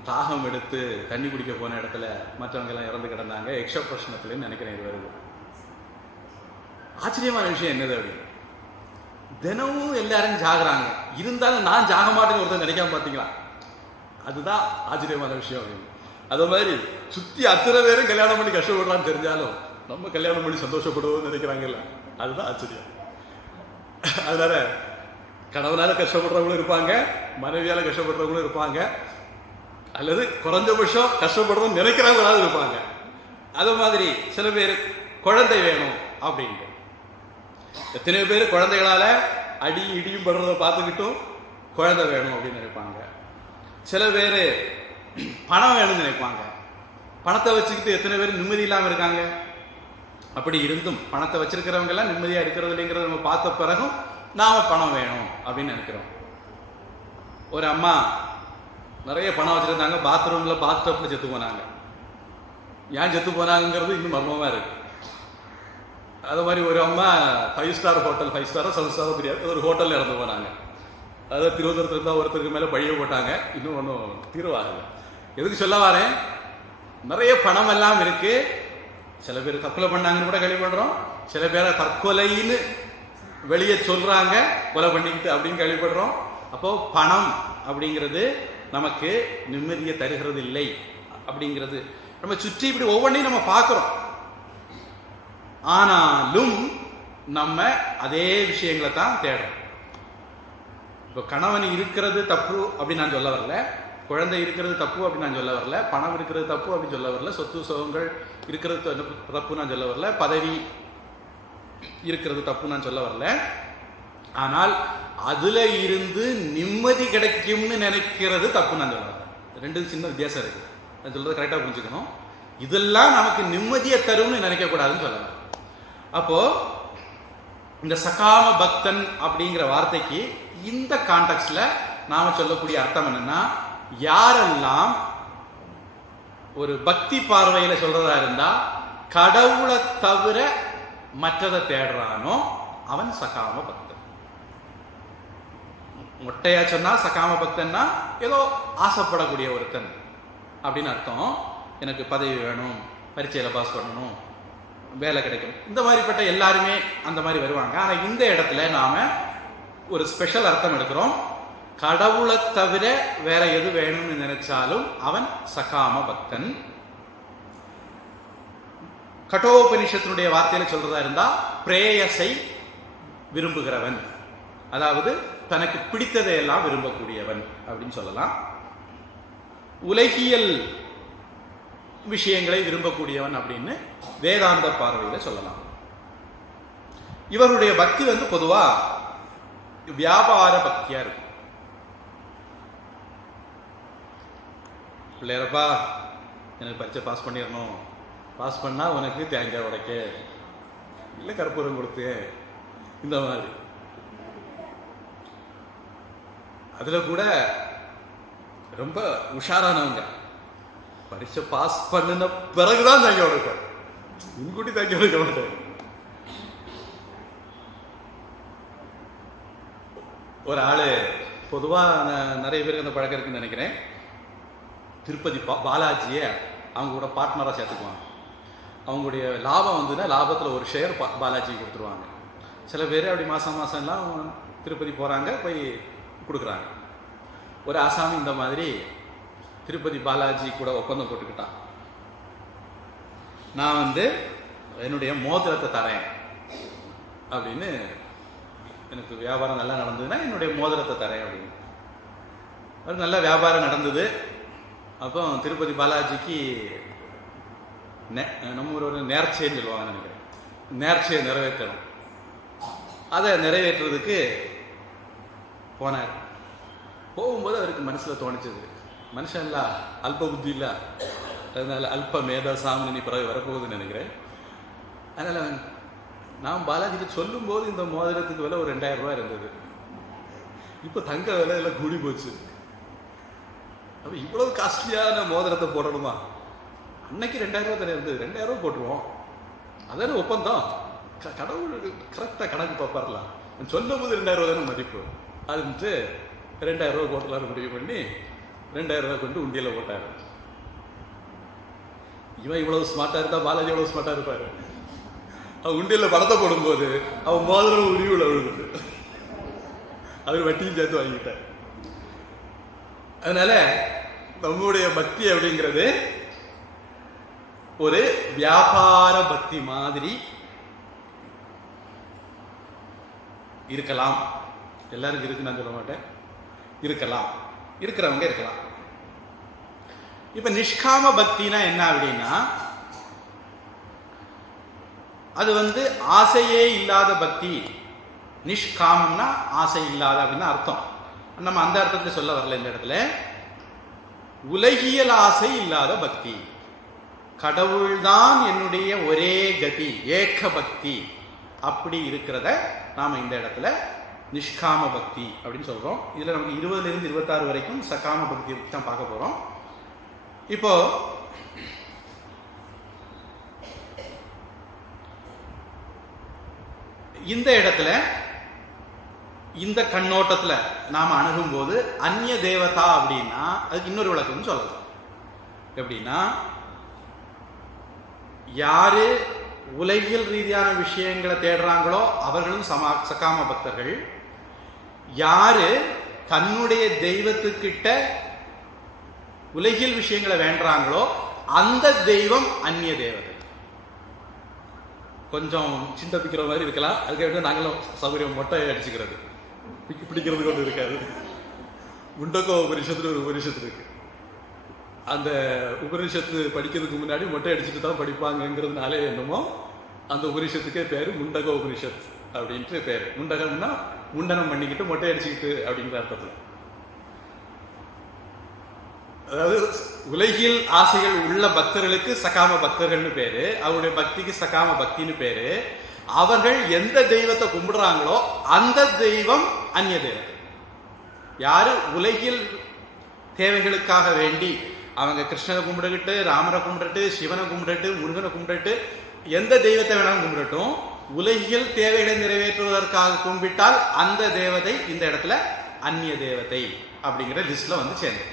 தாகம் எடுத்து தண்ணி குடிக்க போன இடத்துல மற்றவங்க எல்லாம் இறந்து கிடந்தாங்க, எக்ஷ பிரஷ்னத்துலன்னு நினைக்கிறேன். இது வருது. ஆச்சரியமான விஷயம் என்னது அப்படின்னு, தினமும் எல்லாரும் ஜாகிறாங்க, இருந்தாலும் நான் ஜாக மாட்டேன்னு ஒருத்தர் நினைக்காம பார்த்தீங்களா? அதுதான் ஆச்சரியமான விஷயம் அப்படின்னு. அது மாதிரி சுற்றி அத்தனை பேரும் கல்யாணம் பண்ணி கஷ்டப்படுறான்னு தெரிஞ்சாலும் நம்ம கல்யாணம் பண்ணி சந்தோஷப்படுவோம்னு நினைக்கிறாங்கல்ல, அதுதான் ஆச்சரியம். அதனால கணவனால கஷ்டப்படுறவங்களும் இருப்பாங்க, மனைவியால கஷ்டப்படுறவங்களும் இருப்பாங்க, அல்லது குறைஞ்சபட்சம் கஷ்டப்படுறோம்னு நினைக்கிறவங்களாவது இருப்பாங்க. அது மாதிரி சில பேர் குழந்தை வேணும் அப்படின்ட்டு, எத்தனையோ பேர் குழந்தைகளால அடி இடியும் படுறத பார்த்துக்கிட்டும் குழந்தை வேணும் அப்படின்னு நினைப்பாங்க. சில பேர் பணம் வேணும்னு நினைப்பாங்க. பணத்தை வச்சுக்கிட்டு எத்தனை பேர் நிம்மதி இல்லாமல் இருக்காங்க. அப்படி இருந்தும் பணத்தை வச்சிருக்கிறவங்க எல்லாம் நிம்மதியாக இருக்கிறது இல்லைங்கிறத நம்ம பார்த்த பிறகும் நாம பணம் வேணும் அப்படின்னு நினைக்கிறோம். ஒரு அம்மா நிறைய பணம் வச்சிருந்தாங்க, பாத்ரூம்ல பாத்டப்ல செத்து போனாங்க. ஏன் செத்து போனாங்கிறது இன்னும் மர்மமா இருக்கு. அது மாதிரி ஒரு அம்மா 5 ஸ்டார் ஹோட்டல், 5 ஸ்டாரோ 7 ஸ்டாரோ தெரியாது, ஒரு ஹோட்டல்ல இறந்து போனாங்க. அதாவது திருவனந்தபுரத்துல தான் ஒருத்தருக்கு மேல பழிய போட்டாங்க, இன்னும் ஒன்றும் தீர்வாகல. எதுக்கு சொல்ல வரேன், நிறைய பணம் எல்லாம் இருக்கு. சில பேர் தற்கொலை பண்ணாங்கன்னு கூட கேள்விப்படுறோம், சில பேரை தற்கொலைன்னு வெளியே சொல்றாங்க, கொலை பண்ணிக்கிட்டு அப்படின்னு கேள்விப்படுறோம். அப்போ பணம் அப்படிங்கிறது நமக்கு நிம்மதியை தருகிறது இல்லை அப்படிங்கிறது நம்ம சுற்றி இப்படி ஒவ்வொன்றையும் நம்ம பார்க்கிறோம். ஆனாலும் நம்ம அதே விஷயங்களை தான் தேடுறோம். இப்போ கணவன் இருக்கிறது தப்பு அப்படின்னு நான் சொல்ல வரல, குழந்தை இருக்கிறது தப்பு அப்படின்னு நான் சொல்ல வரல, பணம் இருக்கிறது தப்பு அப்படின்னு சொல்ல வரல, சொத்து சுகங்கள் இருக்கிறது தப்பு நான் சொல்ல வரல, பதவி இருக்கிறது தப்பு நான் சொல்ல வரல. ஆனால் அதுல இருந்து நிம்மதி கிடைக்கும்னு நினைக்கிறது தப்பு நான் சொல்ல வரல. ரெண்டு சின்ன வித்தியாசம் இருக்கு, நான் சொல்றது கரெக்டா புரிஞ்சுக்கணும். இதெல்லாம் நமக்கு நிம்மதியை தரும்னு நினைக்க கூடாதுன்னு சொல்ல வரேன். அப்போ இந்த சகாம பக்தன் அப்படிங்கிற வார்த்தைக்கு இந்த கான்டெக்ட்ல நாம சொல்லக்கூடிய அர்த்தம் என்னன்னா, யாரெல்லாம் ஒரு பக்தி பார்வையில சொல்றதா இருந்தா கடவுளை தவிர மற்றதை தேடுறானோ அவன் சகாம பக்தன். மொட்டையா சொன்னா சகாம பக்தன்னா ஏதோ ஆசைப்படக்கூடிய ஒருத்தன் அப்படின்னு அர்த்தம். எனக்கு பதவி வேணும், பரீட்சையில் பாஸ் பண்ணணும், வேலை கிடைக்கும், இந்த மாதிரிப்பட்ட எல்லாருமே அந்த மாதிரி வருவாங்க. ஆனால் இந்த இடத்துல நாம ஒரு ஸ்பெஷல் அர்த்தம் எடுக்கிறோம். கடவுளை தவிர வேற எது வேணும்னு நினைச்சாலும் அவன் சகாம பக்தன். கட்டோபனிஷத்தினுடைய வார்த்தையில சொல்றதா இருந்தா பிரேயசை விரும்புகிறவன், அதாவது தனக்கு பிடித்ததை எல்லாம் விரும்பக்கூடியவன் அப்படின்னு சொல்லலாம். உலகியல் விஷயங்களை விரும்பக்கூடியவன் அப்படின்னு வேதாந்த பார்வையில சொல்லலாம். இவருடைய பக்தி பொதுவா வியாபார பக்தியா இருக்கும். பிள்ளையரப்பா எனக்கு பரீட்சை பாஸ் பண்ணிடணும், பாஸ் பண்ணா உனக்கு தேங்காய் உடைக்க இல்லை கற்பூரம் கொடுத்து, இந்த மாதிரி. அதுல கூட ரொம்ப உஷாரானவங்க பரீட்சை பாஸ் பண்ணின பிறகுதான் தேங்காய் உடைப்பார், முன்கூட்டி தேங்காய் உடைக்க மாட்டார். ஒரு ஆளு பொதுவா நிறைய பேருக்கு அந்த பழக்கம் இருக்குன்னு நினைக்கிறேன். திருப்பதி பாலாஜியை அவங்க கூட பார்ட்னராக சேர்த்துக்குவாங்க. அவங்களுடைய லாபம் வந்ததுன்னா லாபத்தில் ஒரு ஷேர் பாலாஜி கொடுத்துருவாங்க. சில பேர் அப்படி மாதம் மாதம்லாம் திருப்பதி போகிறாங்க, போய் கொடுக்குறாங்க. ஒரு ஆசாமி இந்த மாதிரி திருப்பதி பாலாஜி கூட ஒப்பந்தம் போட்டுக்கிட்டான். நான் என்னுடைய மோதிரத்தை தரேன் அப்படின்னு, எனக்கு வியாபாரம் நல்லா நடந்ததுன்னா என்னுடைய மோதிரத்தை தரேன் அப்படின்னு. அது நல்ல வியாபாரம் நடந்தது. அப்போ திருப்பதி பாலாஜிக்கு நம்ம ஒரு நேர்ச்சைன்னு சொல்லுவாங்க நினைக்கிறேன், நேர்ச்சையை நிறைவேற்றணும். அதை நிறைவேற்றுறதுக்கு போனார். போகும்போது அவருக்கு மனசில் தோணிச்சது, மனுஷன் இல்லை, அல்ப புத்தி இல்லை, அதனால அல்ப மேத சாமினி பிறகு வரப்போகுதுன்னு நினைக்கிறேன். அதனால் நான் பாலாஜிக்கு சொல்லும்போது இந்த மோதிரத்துக்கு விலை ஒரு 2000 ரூபாய் இருந்தது. இப்போ தங்க விலை எல்லாம் கூடி போச்சு. அப்போ இவ்வளவு காஸ்ட்லியான மோதிரத்தை போடணுமா? அன்னைக்கு 2000 ரூபாய் தானே இருந்தது, 2000 ரூபாய் போட்டுருவோம், அதான ஒப்பந்தம். கடவுள் கரெக்டாக கணக்கு பார்ப்பார்லாம். சொல்லும் போது 2000 ரூபாய் தானே மதிப்பு. அதுன்ட்டு 2000 ரூபாய் போட்டலான்னு முடிவு பண்ணி 2000 ரூபாய் கொண்டு உண்டியில் போட்டார். இவன் இவ்வளவு ஸ்மார்ட்டாக இருந்தா பாலாஜி எவ்வளவு ஸ்மார்ட்டாக இருப்பாரு. அவன் உண்டியில் படத்தை போடும்போது அவன் மோதிரம் உரிவுல விழுது. அவர் வட்டியும் சேர்த்து வாங்கிட்டார். அதனால நம்முடைய பக்தி அப்படிங்கிறது ஒரு வியாபார பக்தி மாதிரி இருக்கலாம். எல்லாருக்கும் இருக்கு நான் சொல்ல மாட்டேன், இருக்கலாம், இருக்கிறவங்க இருக்கலாம். இப்ப நிஷ்காம பக்தினா என்ன அப்படின்னா, அது ஆசையே இல்லாத பக்தி. நிஷ்காமம்னா ஆசை இல்லாத அப்படின்னு அர்த்தம். நம்ம அந்த அர்த்தத்தை சொல்ல வரல இந்த இடத்துல. உலகியல் ஆசை இல்லாத பக்தி, கடவுள்தான் என்னுடைய ஒரே கதி, ஏக பக்தி, அப்படி இருக்கிறத நாம இந்த இடத்துல நிஷ்காம பக்தி அப்படின்னு சொல்றோம். இதுல நமக்கு 20 to 26 வரைக்கும் சகாம பக்தி தான் பார்க்க போறோம். இப்போ இந்த இடத்துல இந்த கண்ணோட்டத்துல நாம அணுகும் போது அந்நிய தேவதா அப்படின்னா அதுக்கு இன்னொரு விளக்கம் சொல்லலாம். எப்படின்னா, யாரு உலகியல் ரீதியான விஷயங்களை தேடுறாங்களோ அவர்களும் சகாம பக்தர்கள். யாரு தன்னுடைய தெய்வத்துக்கிட்ட உலகியல் விஷயங்களை வேண்டாங்களோ அந்த தெய்வம் அந்நிய தேவதை. கொஞ்சம் சின்ன பிக்கிற மாதிரி இருக்கலாம். அதுக்கு நாங்களும் சௌகரியம் மொட்டை அடிச்சுக்கிறது, பிடிக்கிறது கொண்டு இருக்காது. முண்டக்கோ உபனிஷத்துல ஒரு உபனிஷத்து இருக்கு. அந்த உபனிஷத்து படிக்கிறதுக்கு முன்னாடி மொட்டை அடிச்சுட்டு தான் படிப்பாங்கிறதுனாலே என்னமோ அந்த உபனிஷத்துக்கே பேரு முண்டகோ உபனிஷத் அப்படின்ட்டு பேரு. முண்டகம்னா முண்டனம் பண்ணிக்கிட்டு மொட்டை அடிச்சுக்கிட்டு அப்படிங்கிற அர்த்தத்தில். அதாவது உலகில் ஆசைகள் உள்ள பக்தர்களுக்கு சகாம பக்தர்கள்னு பேரு, அவருடைய பக்திக்கு சகாம பக்தின்னு பேரு. அவர்கள் எந்த தெய்வத்தை கும்பிடுறாங்களோ அந்த தெய்வம் அந்நிய தெய்வம். யாரு உலகில் தேவைகளுக்காக வேண்டி அவங்க கிருஷ்ணனை கும்பிட்டுக்கிட்டு, ராமரை கும்பிட்டு, சிவனை கும்பிட்டு, முருகனை கும்பிட்டு, எந்த தெய்வத்தை வேணாலும் கும்பிடட்டும், உலகியல் தேவைகளை நிறைவேற்றுவதற்காக கும்பிட்டால் அந்த தேவதை இந்த இடத்துல அந்நிய தேவதை அப்படிங்கிற லிஸ்ட்ல வந்து சேர்ந்து.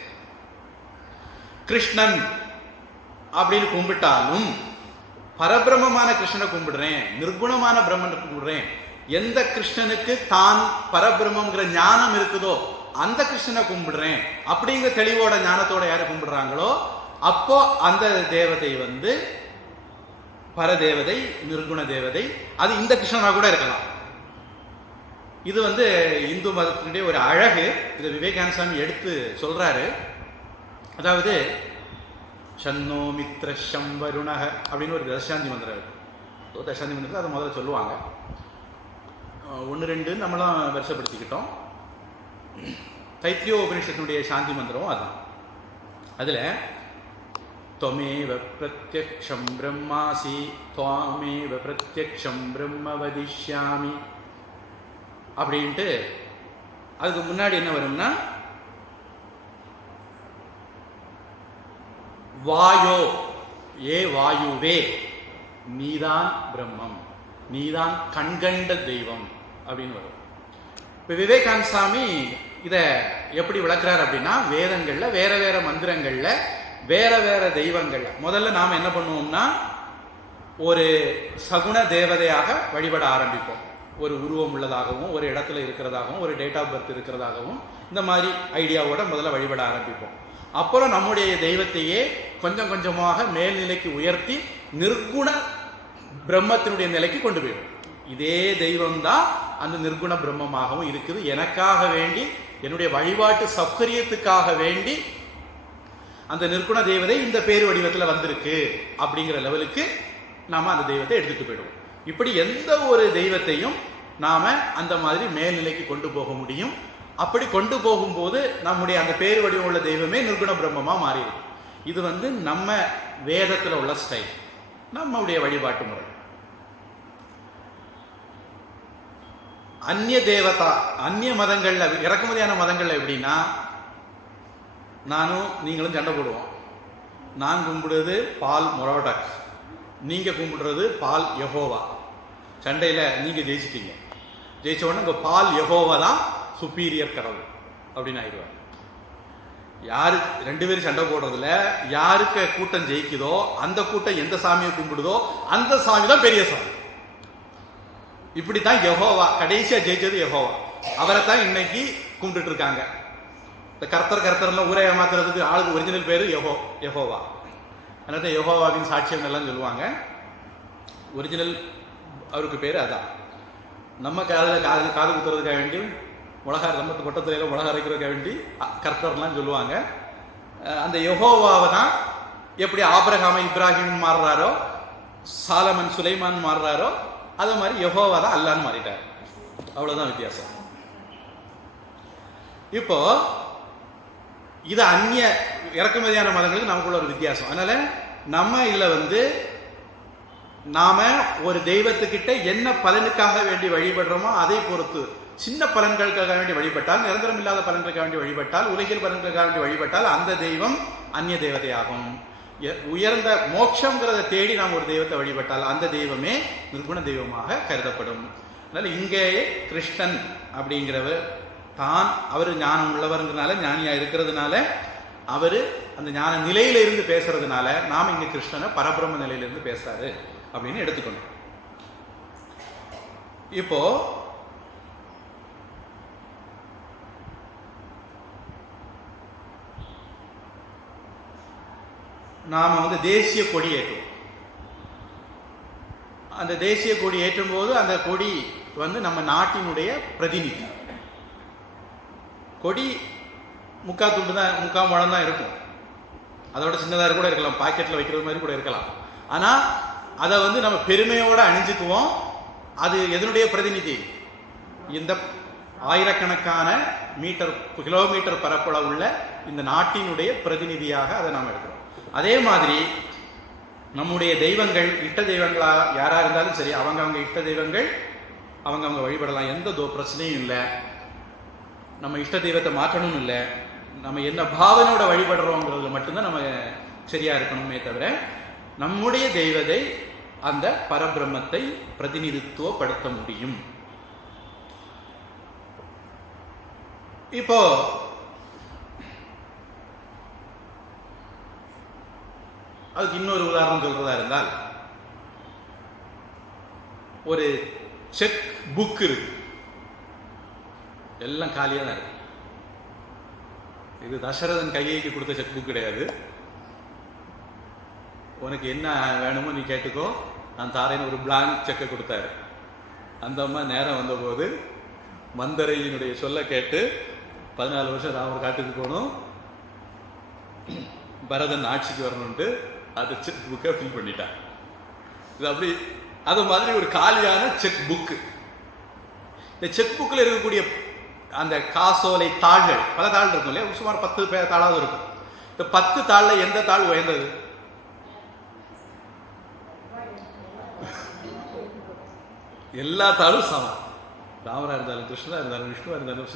கிருஷ்ணன் அப்படின்னு கும்பிட்டாலும் பரபிரமமான கிருஷ்ணனை கும்பிடுறேன், நிர்குணமான பிரம்மனை கும்பிடுறேன். எந்த கிருஷ்ணனுக்கு தான் பரபிரமங்கிற ஞானம் இருக்குதோ அந்த கிருஷ்ணனை கும்பிடுறேன் அப்படிங்கிற தெளிவோட ஞானத்தோட யாரு கும்பிடுறாங்களோ அப்போ அந்த தேவதை வந்து பரதேவதை, நிர்குண தேவதை. அது இந்த கிருஷ்ணனா கூட இருக்கலாம். இது வந்து இந்து மதத்தினுடைய ஒரு அழகு. இதை விவேகானந்த சுவாமி எடுத்து சொல்றாரு. அதாவது சன்னோ மித்ர சம்பருணக அப்படின்னு ஒரு தசாந்தி மந்திரம் இருக்கு. தசாந்தி மந்திரத்தில் அதை முதல்ல சொல்லுவாங்க. 1, 2 நம்மளும் வருஷப்படுத்திக்கிட்டோம். தைத்திரிய உபனிஷத்தினுடைய சாந்தி மந்திரம் அதான். அதுல त्वमेव प्रत्यक्षं ब्रह्मासि त्वामेव प्रत्यक्षं ब्रह्म वदिष्यामि அப்படின்ட்டு அதுக்கு முன்னாடி என்ன வரும்னா வாயோ ஏ வாயுவே நீதான் பிரம்மம், நீதான் கண்கண்ட தெய்வம் அப்படின்னு வரும். இப்போ விவேகானந்த சாமி இதை எப்படி விளக்குறார் அப்படின்னா வேதங்கள்ல வேற வேற மந்திரங்கள்ல வேற வேற தெய்வங்கள்ல முதல்ல நாம என்ன பண்ணுவோம்னா ஒரு சகுண தேவதையாக வழிபட ஆரம்பிப்போம். ஒரு உருவம் உள்ளதாகவும் ஒரு இடத்துல இருக்கிறதாகவும் ஒரு டேட் ஆஃப் பர்த் இருக்கிறதாகவும் இந்த மாதிரி ஐடியாவோட முதல்ல வழிபட ஆரம்பிப்போம். அப்புறம் நம்முடைய தெய்வத்தையே கொஞ்சம் கொஞ்சமாக மேல்நிலைக்கு உயர்த்தி நிர்குண பிரம்மத்தினுடைய நிலைக்கு கொண்டு போயிடும். இதே தெய்வம் தான் அந்த நிர்குண பிரம்மமாகவும் இருக்குது. எனக்காக வேண்டி என்னுடைய வழிபாட்டு சௌகரியத்துக்காக வேண்டி அந்த நிர்குண தேவதை இந்த பேரு வடிவத்தில் வந்திருக்கு அப்படிங்கிற லெவலுக்கு நாம அந்த தெய்வத்தை எடுத்துட்டு போயிடுவோம். இப்படி எந்த ஒரு தெய்வத்தையும் நாம அந்த மாதிரி மேல்நிலைக்கு கொண்டு போக முடியும். அப்படி கொண்டு போகும்போது நம்முடைய அந்த பேரு வடிவம் உள்ள தெய்வமே நிர்குண பிரம்மமா மாறிடும். இது வந்து நம்ம வேதத்துல உள்ள ஸ்டைல், நம்முடைய வழிபாட்டு முறை. அந்நிய தேவதா அந்நிய மதங்கள்ல இறக்குமதியான மதங்கள்ல எப்படின்னா நானும் நீங்களும் சண்டை போடுவோம். நான் கும்பிடுறது பால் மொரோடக், நீங்க கும்பிடுறது பால் யெகோவா. சண்டையில நீங்க ஜெயிச்சிட்டீங்க. ஜெயிச்ச உடனே உங்க பால் யெகோவா தான் சுப்பீரியர் கடவுள் அப்படின்னு ஆயிடுவார். யாரு 2 பேரும் சண்டை போடுறதுல யாருக்கு கூட்டம் ஜெயிக்குதோ அந்த கூட்டம் எந்த சாமியை கும்பிடுதோ அந்த சாமி தான் பெரிய சாமி. இப்படித்தான் யெகோவா கடைசியா ஜெயிச்சது யெகோவா. அவரை தான் இன்னைக்கு கும்பிட்டு இருக்காங்க. இந்த கர்த்தர்லாம் ஊரை ஏமாத்துறதுக்கு ஆளுக்கு ஒரிஜினல் பேரு யெகோவா. அதனால யெகோவாவின் சாட்சியம் எல்லாம் சொல்லுவாங்க. ஒரிஜினல் அவருக்கு பேரு அதான். நம்ம காது குத்துறதுக்காக வேண்டி மிளகா நம்ம கொட்டத்தில மிளகா அரைக்கிறதுக்காக வேண்டி கர்த்தர்லாம் சொல்லுவாங்க. அந்த யெகோவாவை தான் எப்படி ஆபிரகாம இப்ராஹிம் மாறுறாரோ, சாலமன் சுலைமான் மாறுறாரோ, அதே மாதிரி யெகோவா தான் அல்லான்னு மாறிட்டார். அவ்வளவுதான் வித்தியாசம். இப்போ இது அந்நிய இறக்குமதியான மதங்களுக்கு நமக்குள்ள ஒரு வித்தியாசம். அதனால நம்ம இதுல வந்து நாம ஒரு தெய்வத்துக்கிட்ட என்ன பலனுக்காக வேண்டி வழிபடுறோமோ அதை பொறுத்து சின்ன பலன்களுக்காக வேண்டி வழிபட்டால், நிரந்தரம் இல்லாத பலன்களுக்காக வேண்டி வழிபட்டால், உலகில் பலன்களுக்காக வேண்டி வழிபட்டால் அந்த தெய்வம் அந்நிய தேவதையாகும். உயர்ந்த மோட்சங்கிறத தேடி நாம் ஒரு தெய்வத்தை வழிபட்டால் அந்த தெய்வமே நிர்குண தெய்வமாக கருதப்படும். அதனால இங்கேயே கிருஷ்ணன் அப்படிங்கிறவர் தான் அவர் ஞானம் உள்ளவர்ங்கிறதுனால, ஞானியா இருக்கிறதுனால, அவரு அந்த ஞான நிலையில இருந்து பேசுறதுனால நாம இங்க கிருஷ்ணனை பரபிரம்ம நிலையிலிருந்து பேசுறாரு அப்படின்னு எடுத்துக்கணும். இப்போ நாம வந்து தேசிய கொடி ஏற்றுவோம். அந்த தேசிய கொடி ஏற்றும் போது அந்த கொடி வந்து நம்ம நாட்டினுடைய பிரதிநிதி. கொடி முக்கா துண்டு தான், முக்கா முழம் தான் இருக்கும். அதோட சின்னதாக கூட இருக்கலாம், பாக்கெட்டில் வைக்கிறது மாதிரி கூட இருக்கலாம். ஆனால் அதை வந்து நம்ம பெருமையோடு அணிஞ்சுக்குவோம். அது எதனுடைய பிரதிநிதி? இந்த ஆயிரக்கணக்கான கிலோமீட்டர் பரப்பளவு உள்ள இந்த நாட்டினுடைய பிரதிநிதியாக அதை நாம் எடுக்கிறோம். அதே மாதிரி நம்முடைய தெய்வங்கள் இஷ்ட தெய்வங்களா யாரா இருந்தாலும் சரி, அவங்க இஷ்ட தெய்வங்கள் அவங்க வழிபடலாம். எந்த பிரச்சனையும் இல்லை. நம்ம இஷ்ட தெய்வத்தை மாற்றணும்னு இல்லை. நம்ம என்ன பாவனோட வழிபடுறோங்கிறது மட்டும்தான் நம்ம சரியா இருக்கணுமே தவிர நம்முடைய தெய்வத்தை அந்த பரபிரம்மத்தை பிரதிநிதித்துவப்படுத்த முடியும். இப்போ அதுக்கு இன்னொரு உதாரணம் சொல்றதா இருந்தால், ஒரு செக் புக் இருக்கு, எல்லாம் காலியா தான் இருக்கு. இது தசரதன் கையைக்கு கொடுத்த செக் புக் கிடையாது. உனக்கு என்ன வேணுமோ நீ கேட்டுக்கோ, நான் தாரேன்னு ஒரு பிளாங்க் செக்கை கொடுத்தாரு. அந்த அம்மா நேரம் வந்தபோது மந்தரையினுடைய சொல்ல கேட்டு 14 வருஷம் ராமர் காட்டுக்கு போகணும், பரதன் ஆட்சிக்கு வரணும்ட்டு அது செக் புக்கை ஃபில் பண்ணிட்டான். இது அப்படி அது மாதிரி ஒரு காலியான செக் புக்கு. இந்த செக் புக்கில் இருக்கக்கூடிய அந்த காசோலை தாள்கள், பல தாள் இருக்கும் இல்லையா, சுமார் 10 தாளாவது இருக்கும். இந்த 10 தாளில் எந்த தாள் உயர்ந்தது? எல்லா தாளும் சமம். ராமரா இருந்தாலும், கிருஷ்ணனா இருந்தாலும், விஷ்ணுவா இருந்தாலும்,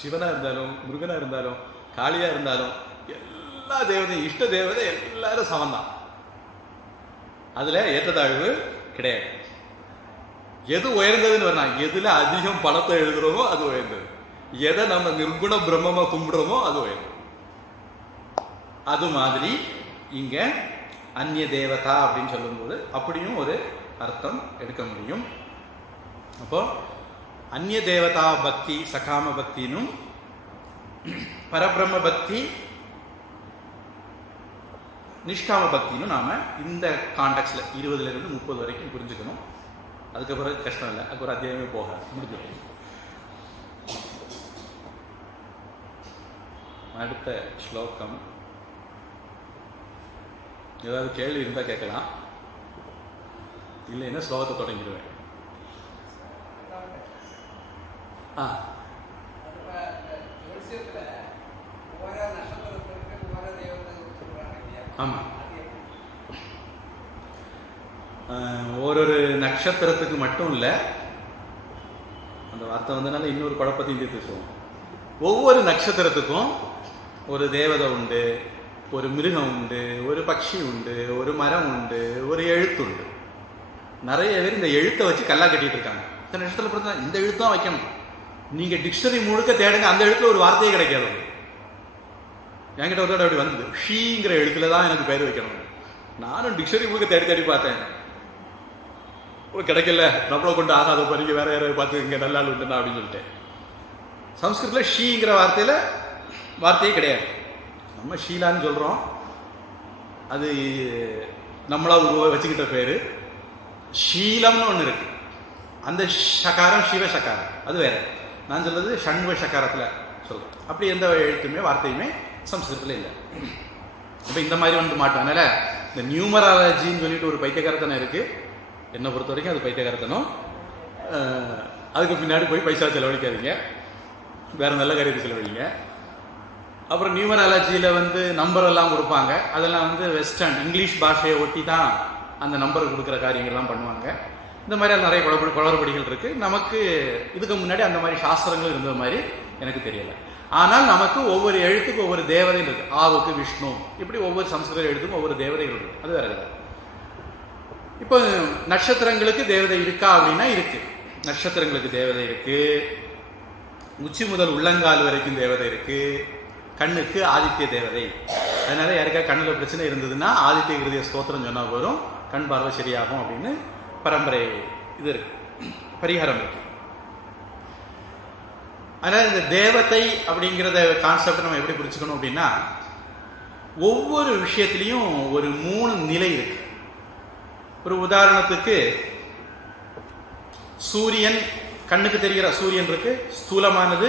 சிவனா இருந்தாலும், முருகனா இருந்தாலும், காளியா இருந்தாலும், எல்லா தேவதையும் இஷ்ட தேவதை எல்லாரும் சமந்தான். அதுல ஏற்றத்தாழ்வு கிடையாது. எது உயர்ந்ததுன்னு வரலாம், எதுல அதிகம் பணத்தை எழுதுறோமோ அது உயர்ந்தது, எதை நம்ம நிர்குண பிரம்மமா கும்பிடுறோமோ அது உயர்ந்தது. அது மாதிரி இங்க அந்நிய தேவதா அப்படின்னு சொல்லும்போது அப்படியும் ஒரு அர்த்தம் எடுக்க முடியும். அப்போ அந்நிய தேவதா பக்தி சகாம பக்தினும் பரபிரம்ம பக்தி நிஷ்காம பக்தின்னு நாம இந்த கான்டெக்ட்ல 20ல இருந்து 30 வரைக்கும் புரிஞ்சுக்கணும். அதுக்கப்புறம் கஷ்டம் இல்லை, அதுக்கு ஒரு அத்தியாயமே போக முடிஞ்சிடும். அடுத்த ஸ்லோகம். ஏதாவது கேள்வி இருந்தால் கேட்கலாம், இல்லைன்னா ஸ்லோகத்தை தொடங்கிடுவேன். ஆமாம், ஒரு நட்சத்திரத்துக்கு மட்டும் இல்லை, அந்த வார்த்தை வந்தனால இன்னொரு குழப்பத்தையும் தீர்த்துக்குவோம். ஒவ்வொரு நட்சத்திரத்துக்கும் ஒரு தேவதை உண்டு, ஒரு மிருகம் உண்டு, ஒரு பட்சி உண்டு, ஒரு மரம் உண்டு, ஒரு எழுத்து உண்டு. நிறைய பேர் இந்த எழுத்தை வச்சு கல்லா கட்டிட்டு இருக்காங்க. இந்த நட்சத்திரத்தில் பிறந்தா இந்த எழுத்தான் வைக்கணும், நீங்க டிக்ஷனரி முழுக்க தேடுங்க, அந்த எழுத்துல ஒரு வார்த்தையே கிடைக்காது. என்கிட்ட ஒரு அப்படி வந்தது, ஷீங்கிற எழுத்துல தான் எனக்கு பேர் வைக்கணும். நானும் டிக்ஷனரி முழுக்க தேடி தேடி பார்த்தேன், கிடைக்கல, நம்மளை கொண்டு ஆகாத பறிக்க வேற யாராவது பார்த்து இங்கே நல்லா உண்டுனா அப்படின்னு சொல்லிட்டேன். சம்ஸ்கிருத்தில் ஷீங்கிற வார்த்தையே கிடையாது. நம்ம ஷீலான்னு சொல்கிறோம், அது நம்மளா வச்சுக்கிட்ட பேர். ஷீலம்னு ஒன்று இருக்கு, அந்த ஷகாரம் சிவ சகாரம், அது வேற. நான் சொல்றது ஷண்வ சகாரத்தில் சொல்கிறேன். அப்படி எந்த எழுத்துமே வார்த்தையுமே சம்ஸ்கிருதத்தில் இல்லை. இப்போ இந்த மாதிரி வந்து மாட்டோம். அதனால இந்த நியூமராலஜின்னு சொல்லிட்டு ஒரு பைத்தியகாரத்தனம் இருக்கு. என்னை பொறுத்த வரைக்கும் அது பைத்தியகாரத்தனம். அதுக்கு பின்னாடி போய் பைசா செலவழிக்காதீங்க, வேற நல்ல காரியத்தை செலவழிங்க. அப்புறம் நியூமராலஜியில் வந்து நம்பர் எல்லாம் கொடுப்பாங்க, அதெல்லாம் வந்து வெஸ்டர்ன் இங்கிலீஷ் பாஷையை ஒட்டி தான் அந்த நம்பர் கொடுக்குற காரியங்கள்லாம் பண்ணுவாங்க. இந்த மாதிரி நிறைய குளறுபடிகள் இருக்கு. நமக்கு இதுக்கு முன்னாடி அந்த மாதிரி சாஸ்திரங்கள் இருந்த மாதிரி எனக்கு தெரியல. ஆனால் நமக்கு ஒவ்வொரு எழுத்துக்கு ஒவ்வொரு தேவதைகள் இருக்கு. ஆவுக்கு விஷ்ணு, இப்படி ஒவ்வொரு சம்ஸ்கிருத எழுத்துக்கும் ஒவ்வொரு தேவதைகள் இருக்கு. அது வேற கிடையாது. இப்போ நட்சத்திரங்களுக்கு தேவதை இருக்கா அப்படின்னா இருக்கு. நட்சத்திரங்களுக்கு தேவதை இருக்கு, உச்சி முதல் உள்ளங்கால் வரைக்கும் தேவதை இருக்கு. கண்ணுக்கு ஆதித்ய தேவதை. அதனால யாருக்கா கண்ணில் பிரச்சனை இருந்ததுன்னா ஆதித்ய கிருதிய ஸ்தோத்திரம் சொன்னா போதும், கண் பார்வை சரியாகும் அப்படின்னு பரம்பரை இது இருக்கு, பரிகாரம் இருக்கு. அதனால இந்த தேவதை அப்படிங்கிறத கான்செப்ட் நம்ம எப்படி புரிச்சுக்கணும் அப்படின்னா, ஒவ்வொரு விஷயத்திலையும் ஒரு 3 நிலை இருக்கு. ஒரு உதாரணத்துக்கு சூரியன், கண்ணுக்கு தெரிகிற சூரியன் இருக்கு, ஸ்தூலமானது,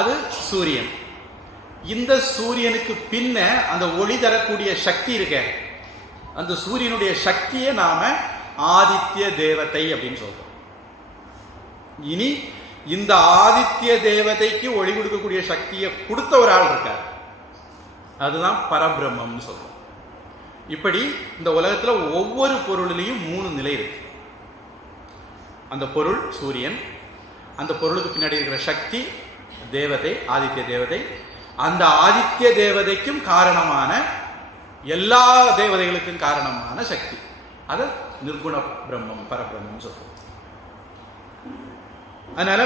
அது சூரியன். இந்த சூரியனுக்கு பின்ன அந்த ஒளி தரக்கூடிய சக்தி இருக்க, அந்த சூரியனுடைய சக்தியை நாம ஆதித்ய தேவதை அப்படின்னு சொல்றோம். இனி இந்த ஆதித்ய தேவதைக்கு ஒளி கொடுக்கக்கூடிய சக்தியை கொடுத்த ஒரு ஆள் இருக்கார், அதுதான் பரபிரம்மம்னு சொல்றோம். இப்படி இந்த உலகத்துல ஒவ்வொரு பொருளிலையும் 3 நிலை இருக்கு. அந்த பொருள் சூரியன், அந்த பொருளுக்கு பின்னாடி இருக்கிற சக்தி தேவதை, ஆதித்ய தேவதை. அந்த ஆதித்ய தேவதைக்கும் காரணமான, எல்லா தேவதைகளுக்கும் காரணமான சக்தி, அது நிர்குண பிரம்மம், பரபிரம்மம் சொல்றோம். அதனால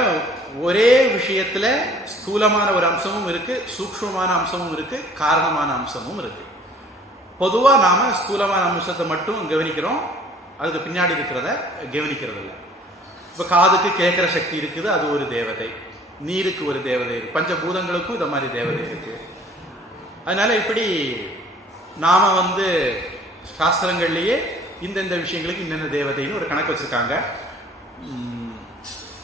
ஒரே விஷயத்துல ஸ்தூலமான ஒரு அம்சமும் இருக்கு, சூக்ஷ்மமான அம்சமும் இருக்கு, காரணமான அம்சமும் இருக்கு. பொதுவா நாம ஸ்தூலமான அம்சத்தை மட்டும் கவனிக்கிறோம், அதுக்கு பின்னாடி இருக்கிறத கவனிக்கிறது இல்லை. இப்ப காதுக்கு கேட்கிற சக்தி இருக்குது, அது ஒரு தேவதை. நீருக்கு ஒரு தேவதை இருக்கு, பஞ்சபூதங்களுக்கும் இந்த மாதிரி தேவதை இருக்கு. அதனால இப்படி நாம சாஸ்திரங்கள்லயே இந்தந்த விஷயங்களுக்கு இன்னென்ன தேவதைன்னு ஒரு கணக்கு வச்சிருக்காங்க.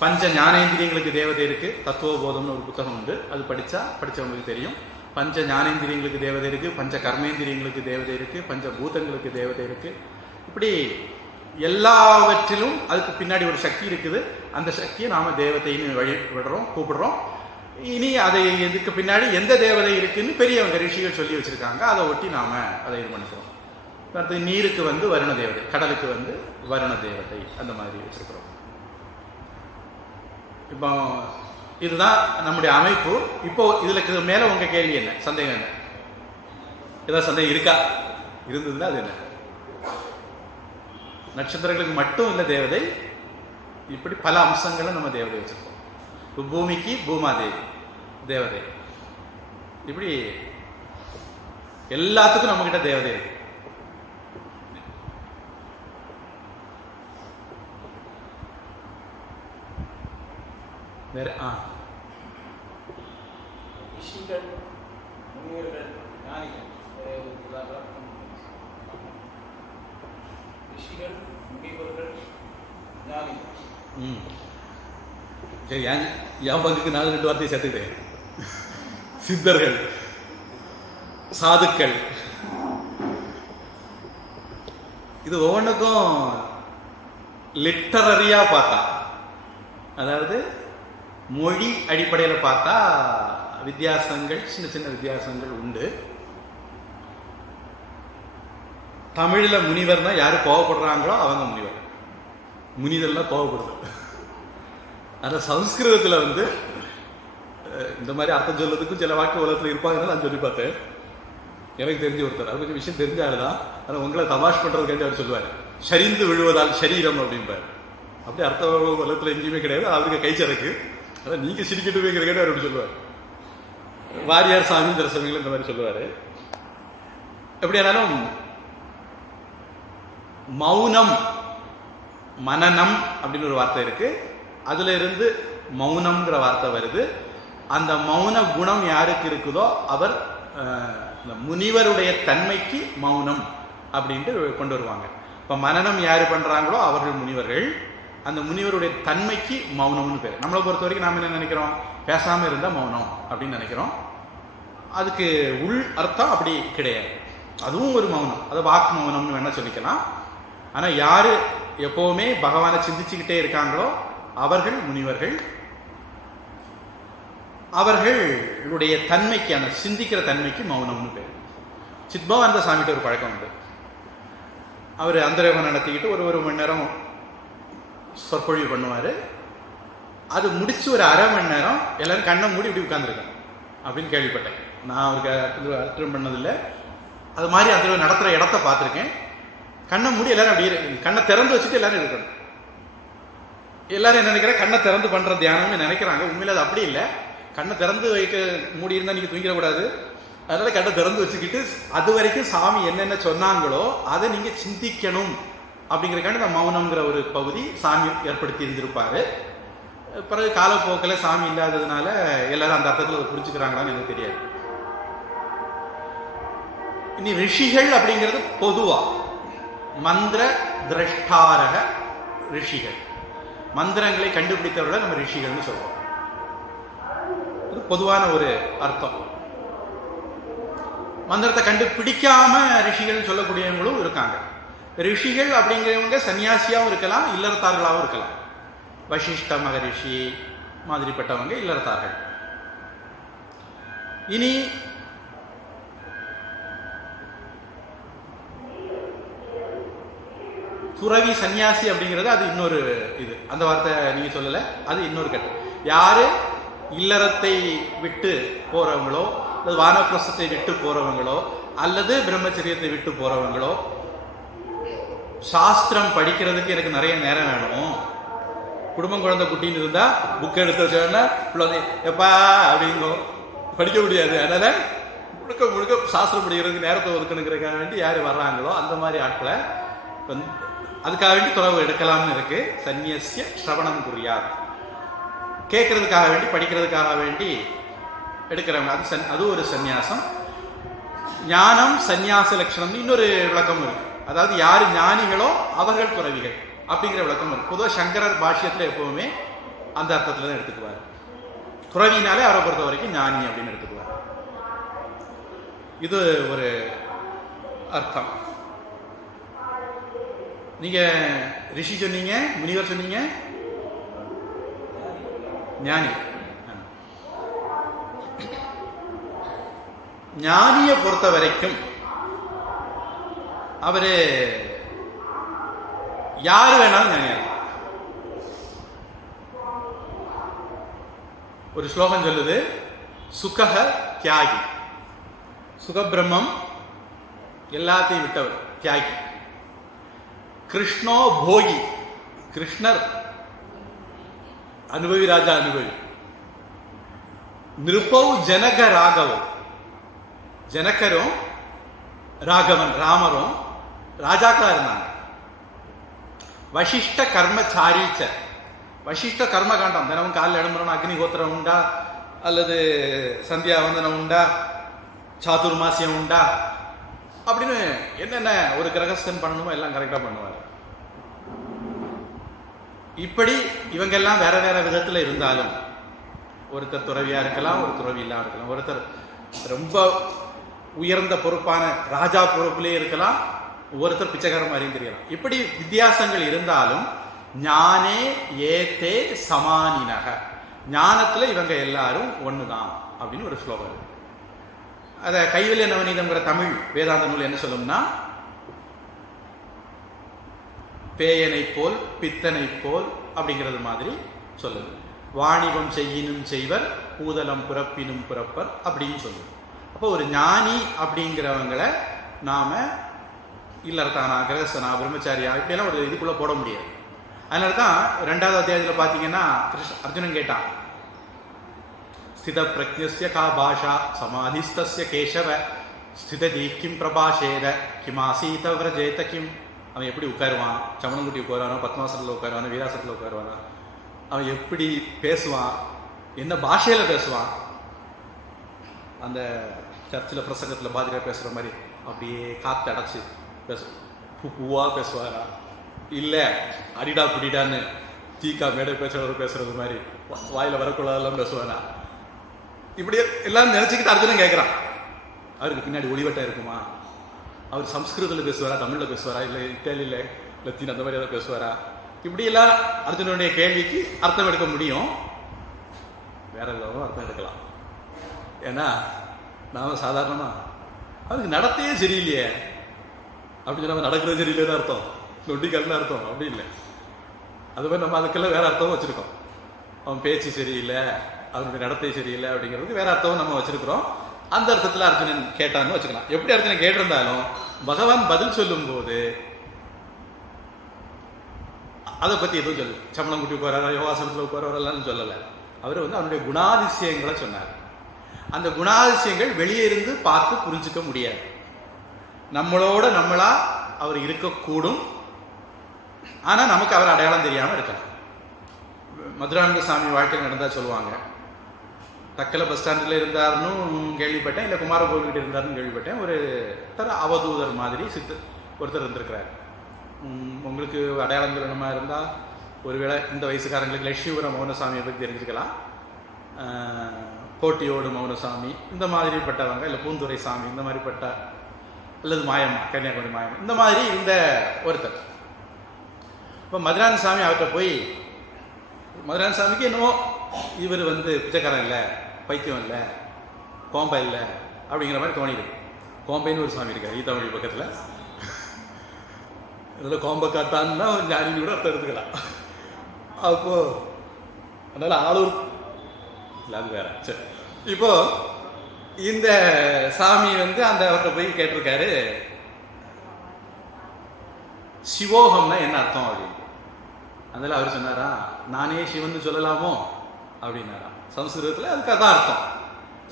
பஞ்ச ஞானேந்திரியங்களுக்கு தேவதை இருக்கு, தத்துவபோதம்னு ஒரு புத்தகம் உண்டு, அது படிச்சவங்களுக்கு தெரியும். பஞ்ச ஞானேந்திரியங்களுக்கு தேவதை இருக்கு, பஞ்ச கர்மேந்திரியங்களுக்கு தேவதை இருக்கு, பஞ்ச பூதங்களுக்கு தேவதை இருக்கு. இப்படி எல்லாவற்றிலும் அதுக்கு பின்னாடி ஒரு சக்தி இருக்குது. அந்த சக்தியை நாம தேவதைன்னு கூப்பிடுறோம். இனி அதை இதுக்கு பின்னாடி எந்த தேவதை இருக்குன்னு பெரியவங்க ரிஷிகள் சொல்லி வச்சிருக்காங்க, அதை ஒட்டி நாம அதை இது பண்ணிக்கிறோம். அடுத்து நீருக்கு வருண தேவதை, கடலுக்கு வருண தேவதை, அந்த மாதிரி வச்சிருக்கிறோம். இப்போ இதுதான் நம்முடைய அமைப்பு. இப்போ இதுல மேல உங்க கேள்வி என்ன, சந்தேகம் என்ன? ஏதாவது சந்தேகம் இருக்கா? இருந்ததுன்னா அது என்ன? நட்சத்திரங்களுக்கு மட்டும் இல்ல தேவதை, இப்படி பல அம்சங்களை நம்ம தேவதை வச்சிருக்கோம். இப்போ பூமிக்கு பூமாதேவி தேவதை, இப்படி எல்லாத்துக்கும் நம்ம கிட்ட தேவதை இருக்கு. வேற சரி, என் பங்குக்கு நான் 2 வார்த்தையை சேர்த்துக்கிட்டேன். சித்தர்கள், சாதுக்கள், இது ஒவ்வொன்றுக்கும் லிட்டரரியா பார்த்தா, அதாவது மொழி அடிப்படையில் பார்த்தா வித்தியாசங்கள், சின்ன சின்ன வித்தியாசங்கள் உண்டு. தமிழ்ல முனிவர்னா யாரு கோவப்படுறாங்களோ அவங்க முனிவர், முனிதெல்லாம் கோவப்படுது. ஆனா சம்ஸ்கிருதத்துல இந்த மாதிரி அர்த்தம் சொல்றதுக்கும் சில வாக்கு உலகத்துல இருப்பாங்கன்னு நான் சொல்லி பார்த்தேன். எனக்கு தெரிஞ்ச ஒருத்தர், அது கொஞ்சம் விஷயம் தெரிஞ்சாலுதான், ஆனால் உங்களை தமாஷ் பண்றதுக்காண்டி அவர் சொல்லுவார், சரிந்து விழுவதால் சரீரம் அப்படின்பார். அப்படி அர்த்த உலகத்துல எங்கேயுமே கிடையாது, அவருக்கு கை சரக்கு. அதான் நீங்க சிரிக்கட்டுமேங்கிற கேட்டு அவர் அப்படி சொல்லுவார். வாரியார் சாமி தரசமிகள் இந்த மாதிரி சொல்லுவாரு. எப்படியானாலும் மௌனம், மனநம் அப்படின்னு ஒரு வார்த்தை இருக்கு, அதுல இருந்து மௌனம்ங்கிற வார்த்தை வருது. அந்த மௌன குணம் யாருக்கு இருக்குதோ அவர் முனிவருடைய தன்மைக்கு மௌனம் அப்படின்ட்டு கொண்டு வருவாங்க. இப்ப மனநம் யாரு பண்றாங்களோ அவர்கள் முனிவர்கள், அந்த முனிவருடைய தன்மைக்கு மௌனம்னு பேர். நம்மளை பொறுத்த வரைக்கும் நாம என்ன நினைக்கிறோம், பேசாம இருந்தா மௌனம் அப்படின்னு நினைக்கிறோம். அதுக்கு உள் அர்த்தம் அப்படி கிடையாது, அதுவும் ஒரு மௌனம், அதை வாக்கு மௌனம்னு வேணா சொல்லிக்கலாம். ஆனா யாரு எப்பவுமே பகவானை சிந்திச்சுக்கிட்டே இருக்காங்களோ அவர்கள் முனிவர்கள். அவர்களுடைய தன்மைக்கு, அந்த சிந்திக்கிற தன்மைக்கு மௌனம்னு பேர். சித்பவானந்த சாமிகிட்ட ஒரு பழக்கம் உண்டு. அவர் அந்தரகம் நடத்திக்கிட்டு ஒரு மணி நேரம் சொற்பொழிவு பண்ணுவார். அது முடிச்சு ஒரு அரை மணி நேரம் எல்லாரும் கண்ணை மூடி இப்படி உட்கார்ந்துருக்கேன் அப்படின்னு கேள்விப்பட்டேன். நான் அவருக்கு அட்டன் பண்ணதில்லை, அது மாதிரி அந்த நடத்துகிற இடத்த பார்த்துருக்கேன். கண்ணை மூடி எல்லாரும் அப்படியே, கண்ணை திறந்து வச்சுட்டு எல்லாரும் இருக்கணும். எல்லாரும் என்ன நினைக்கிறேன், கண்ணை திறந்து பண்ற தியானம்னு நினைக்கிறாங்க. உண்மையில அது அப்படி இல்லை. கண்ணை திறந்து வைக்க மூடி இருந்தால் நீங்கள் தூங்கிடக்கூடாது. அதனால கண்ணை திறந்து வச்சுக்கிட்டு அது வரைக்கும் சாமி என்னென்ன சொன்னாங்களோ அதை நீங்க சிந்திக்கணும் அப்படிங்கிறக்காண்டி இந்த மௌனம்ங்கிற ஒரு பகுதி சாமி ஏற்படுத்தி இருந்திருப்பாரு. பிறகு காலப்போக்கில் சாமி இல்லாததுனால எல்லாரும் அந்த அர்த்தத்தில் அதை புரிஞ்சுக்கிறாங்களான்னு எனக்கு தெரியாது. இனி ரிஷிகள் அப்படிங்கிறது பொதுவா மந்திர திரஷ்டாரக ரிஷிகள், மந்திரங்களை கண்டுபிடித்தவர்களை நம்ம ரிஷிகள்னு சொல்றோம். இது பொதுவான ஒரு அர்த்தம். மந்திரத்தை கண்டுபிடிக்காம ரிஷிகள் சொல்லக்கூடியவங்களும் இருக்காங்க. ரிஷிகள் அப்படிங்கிறவங்க சன்னியாசியாவும் இருக்கலாம், இல்லறத்தார்களாகவும் இருக்கலாம். வசிஷ்ட மகரிஷி மாதிரிப்பட்டவங்க இல்லறத்தார்கள். இனி துறவி சன்னியாசி அப்படிங்கிறது அது இன்னொரு இது. அந்த வார்த்தை நீங்க சொல்லல, அது இன்னொரு கட்டம். யாரு இல்லறத்தை விட்டு போறவங்களோ, அல்லது வானப்பிரஸ்தத்தை விட்டு போறவங்களோ, அல்லது பிரம்மச்சரியத்தை விட்டு போறவங்களோ, சாஸ்திரம் படிக்கிறதுக்கு எனக்கு நிறைய நேரம் வேணும், குடும்பம் குழந்தை குட்டின்னு இருந்தா புக் எடுத்து வச்சோன்னா பிள்ளை எப்பா அப்படிங்கும், படிக்க முடியாது. அதனால முழுக்க முழுக்க சாஸ்திரம் படிக்கிறதுக்கு நேரத்தை ஒதுக்கணுங்கிறதுக்காக வேண்டி யார் வர்றாங்களோ அந்த மாதிரி ஆட்களை அதுக்காக வேண்டி துறவு எடுக்கலாம்னு இருக்கு. சந்நியசிய ஸ்ரவணம் புரியாது, கேட்கறதுக்காக வேண்டி படிக்கிறதுக்காக வேண்டி எடுக்கிறவங்க, அது ஒரு சந்நியாசம். ஞானம் சந்நியாச லட்சணம்னு இன்னொரு விளக்கம் இருக்கு. அதாவது யார் ஞானிகளோ அவர்கள் துறவிகள் அப்படிங்கிற விளக்கம் இருக்கு. பொதுவாக சங்கரர் பாஷ்யத்தில் எப்பவுமே அந்த அர்த்தத்தில் தான் எடுத்துக்குவார். துறவினாலே அவரை பொறுத்த வரைக்கும் ஞானி அப்படின்னு எடுத்துக்குவார். இது ஒரு அர்த்தம். நீங்க ரிஷி சொன்னீங்க, முனிவர் சொன்னீங்க, ஞானி. ஞானியை பொறுத்த வரைக்கும் அவரு யாரு வேணாலும் ஞானியா. ஒரு ஸ்லோகம் சொல்லுது, சுகஹ தியாகி. சுகபிரம்மம் எல்லாத்தையும் விட்டவர் தியாகி. கிருஷ்ணோ போகி, கிருஷ்ணர் அனுபவி, ராஜா அனுபவி. நிருப்பவ் ஜனக ராகவம், ஜனகரும் ராகவன் ராமரும் ராஜாக்களா இருந்தாங்க. வசிஷ்ட கர்மச்சாரீச்ச, வசிஷ்ட கர்மகாண்டம் தினமும் காலில் எழும்புறோம், அக்னிஹோத்திரம் உண்டா அல்லது சந்தியாவந்தனம் உண்டா, சாதுர்மாசியம் உண்டா அப்படின்னு என்னென்ன ஒரு கிரகஸ்தன் பண்ணணுமோ எல்லாம் கரெக்டா பண்ணுவார். இப்படி இவங்க எல்லாம் வேற வேற விதத்துல இருந்தாலும், ஒருத்தர் துறவியா இருக்கலாம், ஒரு துறவி இல்லாம இருக்கலாம், ஒருத்தர் ரொம்ப உயர்ந்த பொறுப்பான ராஜா பொறுப்பிலே இருக்கலாம், ஒருத்தர் பிச்சைக்காரன் மாதிரியும் தெரியலாம். இப்படி வித்தியாசங்கள் இருந்தாலும் ஞானே ஏதே சமானினக, ஞானத்துல இவங்க எல்லாரும் ஒண்ணுதான் அப்படின்னு ஒரு ஸ்லோகம் இருக்கு. அத கைவல்ய நவநீதம்ங்கிற தமிழ் வேதாந்த நூல் என்ன சொல்லும்னா, பேயனை போல் பித்தனை போல் அப்படிங்கிறது மாதிரி சொல்லுது. வாணிபம் செய்யினும் செய்வர், பூதலம் புறப்பினும் புறப்பர் அப்படின்னு சொல்லுது. அப்போ ஒரு ஞானி அப்படிங்கிறவங்களை நாம இல்லறத்தானா, கிரகஸ்தனா, பிரம்மச்சாரியா இப்படியெல்லாம் ஒரு இதுக்குள்ள போட முடியாது. அதனால தான் 2வது அத்தியாயத்தில் பார்த்தீங்கன்னா அர்ஜுனன் கேட்டான், ஸ்தித பிரஜ்ஞஸ்ய கா பாஷா சமாதிஸ்தஸ்ய கேசவ ஸ்திததி கிம் பிரபாஷேத கிமாசீத விரஜேத கிம். அவன் எப்படி உட்காருவான், சமணங்குட்டி உட்காருவானோ, பத்மாசனத்தில் உட்காருவானோ, வீராசனத்தில் உட்காருவானோ, அவன் எப்படி பேசுவான், என்ன பாஷையில் பேசுவான், அந்த சர்ச்சில் பிரசங்கத்தில் பாதிரியா பேசுகிற மாதிரி அப்படியே காற்று அடைச்சி பூவா பேசுவாரா, இல்லை அடிடா குடிடான்னு தீக்கா மேடை பேசுறவர் பேசுறது மாதிரி வாயில் வரக்கூடாதெல்லாம் பேசுவாரா, இப்படி எல்லாம் நினைச்சுக்கிட்டு அர்ஜுனன் கேட்குறான். அவருக்கு பின்னாடி ஒளிவட்டம் இருக்குமா, அவர் சம்ஸ்கிருதத்தில் பேசுவாரா, தமிழில் பேசுவாரா, இல்லை இத்தாலியில் லத்தீன் அந்த மாதிரி ஏதாவது பேசுவாரா, இப்படியெல்லாம் அர்ஜுனனுடைய கேள்விக்கு அர்த்தம் எடுக்க முடியும். வேற ஏதாவது அர்த்தம் எடுக்கலாம். ஏன்னா நாம சாதாரணமாக அவருக்கு நடத்தையே சரியில்லையே அப்படின்னு நம்ம நடக்கிறது சரியில்லைன்னு அர்த்தம், நொண்டிக்கல்னு அர்த்தம் அப்படி இல்லை. அது மாதிரி நம்ம அதுக்கெல்லாம் வேற அர்த்தமும் வச்சிருக்கோம். அவன் பேச்சு சரியில்லை, அவனுடைய நடத்தை சரியில்லை அப்படிங்கிறது வேற அர்த்தமும் நம்ம வச்சிருக்கிறோம். அந்த அர்த்தத்தில் அர்ஜுனன் கேட்டான்னு வச்சுக்கலாம். எப்படி அர்ஜுனன் கேட்டிருந்தாலும் பகவான் பதில் சொல்லும் போது அதை பத்தி எதுவும் சொல்லு, சமணம் குட்டி உட்கார, யோகாசனத்தில் உட்காரவரெல்லாம் சொல்லலை. அவர் அவனுடைய குணாதிசயங்களை சொன்னார். அந்த குணாதிசயங்கள் வெளியே இருந்து பார்த்து புரிஞ்சுக்க முடியாது. நம்மளோட நம்மளா அவர் இருக்கக்கூடும், ஆனா நமக்கு அவர் அடையாளம் தெரியாம இருக்கலாம். மதுரானந்த சாமி வாழ்க்கையில் நடந்தா சொல்லுவாங்க, தக்கலை பஸ் ஸ்டாண்டில் இருந்தாருன்னு கேள்விப்பட்டேன், இல்லை குமார கோவில்கிட்ட இருந்தாருன்னு கேள்விப்பட்டேன். ஒரு அவதூதர் மாதிரி ஒருத்தர் இருந்திருக்கிறார். உங்களுக்கு அடையாளம் சொல்லணுமா இருந்தால் ஒருவேளை இந்த வயசுக்காரங்களுக்கு லட்சுமிபுர மௌனசாமியை பற்றி தெரிஞ்சுக்கலாம். கோட்டியோடு மௌனசாமி இந்த மாதிரிப்பட்டவங்க, இல்லை பூந்துரை சாமி இந்த மாதிரிப்பட்ட, அல்லது மாயம்மா கன்னியாகுமரி மாயம்மா இந்த மாதிரி இந்த ஒருத்தர். இப்போ மதுரானந்த சாமி அவர்கிட்ட போய், மதுரானந்த சாமிக்கு என்னவோ இவர் பிச்சைக்காரன் இல்லை, பைத்தியம் இல்லை, கோம்பை இல்லை அப்படிங்கிற மாதிரி தோணிருக்கு. கோம்பைன்னு ஒரு சாமி இருக்கார் ஈத்தாமொழி பக்கத்தில். அதில் கோம்பை காட்டான்னா ஞானின்னு கூட அர்த்தம் எடுத்துக்கலாம். அப்போ அதனால ஆளூர் இல்லை, அது வேற. சரி, இப்போ இந்த சாமி அந்த அவர்கிட்ட போய் கேட்டிருக்காரு, சிவோகம்னா என்ன அர்த்தம் அப்படின்னு. அதனால அவர் சொன்னாரா, நானே சிவன் சொல்லலாமோ அப்படின்னாராம். சம்ஸ்கிருதத்தில் அதுக்கு அதான் அர்த்தம்.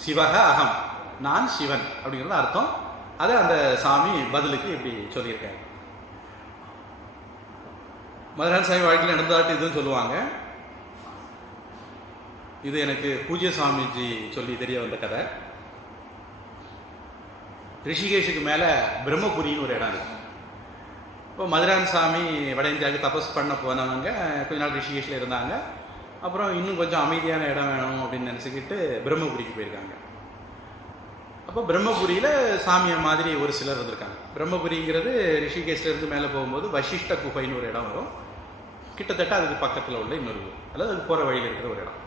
சிவக அகம், நான் சிவன் அப்படிங்கிறது அர்த்தம். அதை அந்த சாமி பதிலுக்கு இப்படி சொல்லியிருக்காரு. மதுரான் சாமி வாழ்க்கையில் நடந்தாட்டு இதுன்னு சொல்லுவாங்க. இது எனக்கு பூஜ்ய சுவாமிஜி சொல்லி தெரிய வந்த கதை. ரிஷிகேஷுக்கு மேலே பிரம்மபுரின்னு ஒரு இடம் இருக்கு. இப்போ மதுரான் சாமி வட இந்தியாவுக்கு தபஸ் பண்ண போனவங்க கொஞ்ச நாள் ரிஷிகேஷில் இருந்தாங்க. அப்புறம் இன்னும் கொஞ்சம் அமைதியான இடம் வேணும் அப்படின்னு நினச்சிக்கிட்டு பிரம்மபுரிக்கு போயிருக்காங்க. அப்போ பிரம்மபுரியில் சாமியை மாதிரி ஒரு சிலர் இருந்திருக்காங்க. பிரம்மபுரிங்கிறது ரிஷிகேஷ்லேருந்து மேலே போகும்போது வசிஷ்ட குகைன்னு ஒரு இடம் வரும். கிட்டத்தட்ட அதுக்கு பக்கத்தில் உள்ள இன்னொரு ஊர், அதாவது அது போகிற வழியில் இருக்கிற ஒரு இடம்.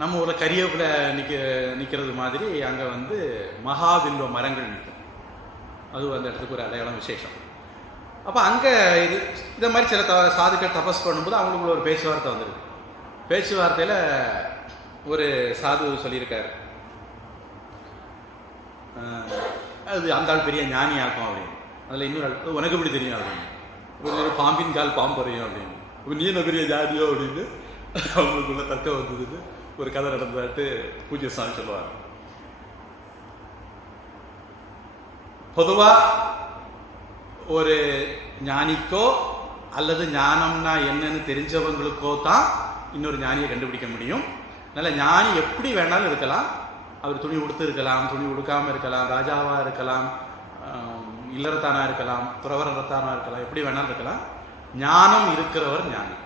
நம்ம ஊரில் கரியப்பில் நிற்கிறது மாதிரி அங்கே வந்து மகாவில்வ மரங்கள் நிற்கும். அது அந்த இடத்துக்கு ஒரு அடையாளம், விசேஷம். அப்போ அங்கே இதை மாதிரி சில சாதுக்கள் தபஸ் பண்ணும்போது அவங்களுக்குள்ள ஒரு பேச்சுவார்த்தை வந்துருக்கு. பேச்சுவார்த்தையில் ஒரு சாது சொல்லியிருக்காரு, அது அந்த ஆள் பெரிய ஞானி ஆக்கும் அப்படின்னு. அதில் இன்னொரு ஆள், உனக்கு எப்படி தெரியும் அப்படின்னு. ஒரு பாம்பின் கால் பாம்பறையும் அப்படின்னு. நீ என்ன பெரிய ஜாதியோ அப்படின்னு அவங்களுக்குள்ள தர்க்கம் வந்ததுன்னு ஒரு கதை நடந்தாட்டு பூஜ்ய சாமி சொல்லுவாங்க. பொதுவாக ஒரு ஞானிக்கோ அல்லது ஞானம்னா என்னன்னு தெரிஞ்சவங்களுக்கோ தான் இன்னொரு ஞானியை கண்டுபிடிக்க முடியும். அதனால் ஞானி எப்படி வேணாலும் இருக்கலாம். அவர் துணி உடுத்து இருக்கலாம், துணி உடுக்காமல் இருக்கலாம், ராஜாவாக இருக்கலாம், இல்லறத்தானா இருக்கலாம், துறவரத்தானா இருக்கலாம், எப்படி வேணாலும் இருக்கலாம். ஞானம் இருக்கிறவர் ஞானி.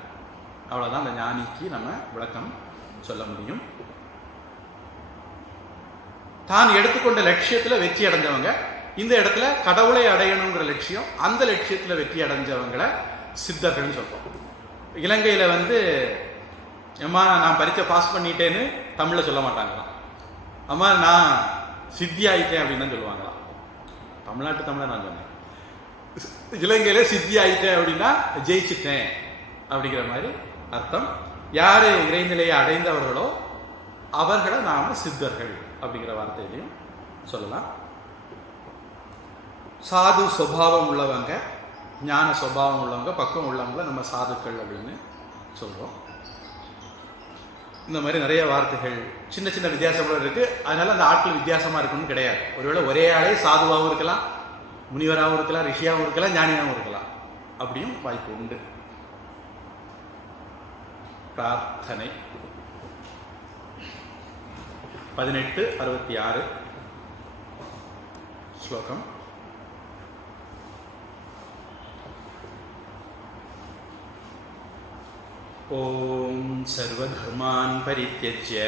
அவ்வளோதான் அந்த ஞானிக்கு நம்ம விளக்கம் சொல்ல முடியும். தான் எடுத்துக்கொண்ட லட்சியத்தில் வெற்றி அடைஞ்சவங்க, இந்த இடத்துல கடவுளை அடையணுங்கிற லட்சியம், அந்த லட்சியத்தில் வெற்றி அடைஞ்சவங்களை சித்தர்கள்னு சொல்றோம். இலங்கையில் வந்து அம்மா நான் பரீட்சை பாஸ் பண்ணிட்டேன்னு தமிழில் சொல்ல மாட்டாங்களாம். அம்மா நான் சித்தி ஆயிட்டேன் அப்படின்னு தான் சொல்லுவாங்களாம். தமிழ்நாட்டு நான் சொன்னேன். இலங்கையில் சித்தி ஆயிட்டேன் அப்படின்னா ஜெயிச்சிட்டேன் அப்படிங்கிற மாதிரி அர்த்தம். யார் இறைநிலையை அடைந்தவர்களோ அவர்களை நாம் சித்தர்கள் அப்படிங்கிற வார்த்தையிலையும் சொல்லலாம். சாது சுபாவம் உள்ளவங்க, ஞான சுபாவம் உள்ளவங்க, பக்குவம் உள்ளவங்களை நம்ம சாதுக்கள் அப்படின்னு சொல்கிறோம். இந்த மாதிரி நிறைய வார்த்தைகள் சின்ன சின்ன வித்தியாசங்களும் இருக்குது. அதனால அந்த ஆட்கள் வித்தியாசமாக இருக்கணும்னு கிடையாது. ஒருவேளை ஒரே ஆளே சாதுவாகவும் இருக்கலாம், முனிவராகவும் இருக்கலாம், ரிஷியாகவும் இருக்கலாம், ஞானியாகவும் இருக்கலாம். அப்படியும் வாய்ப்பு உண்டு. பிரார்த்தனை 1866 ஸ்லோகம். ஓம் சர்வதர்மான் பரித்யஜ்ய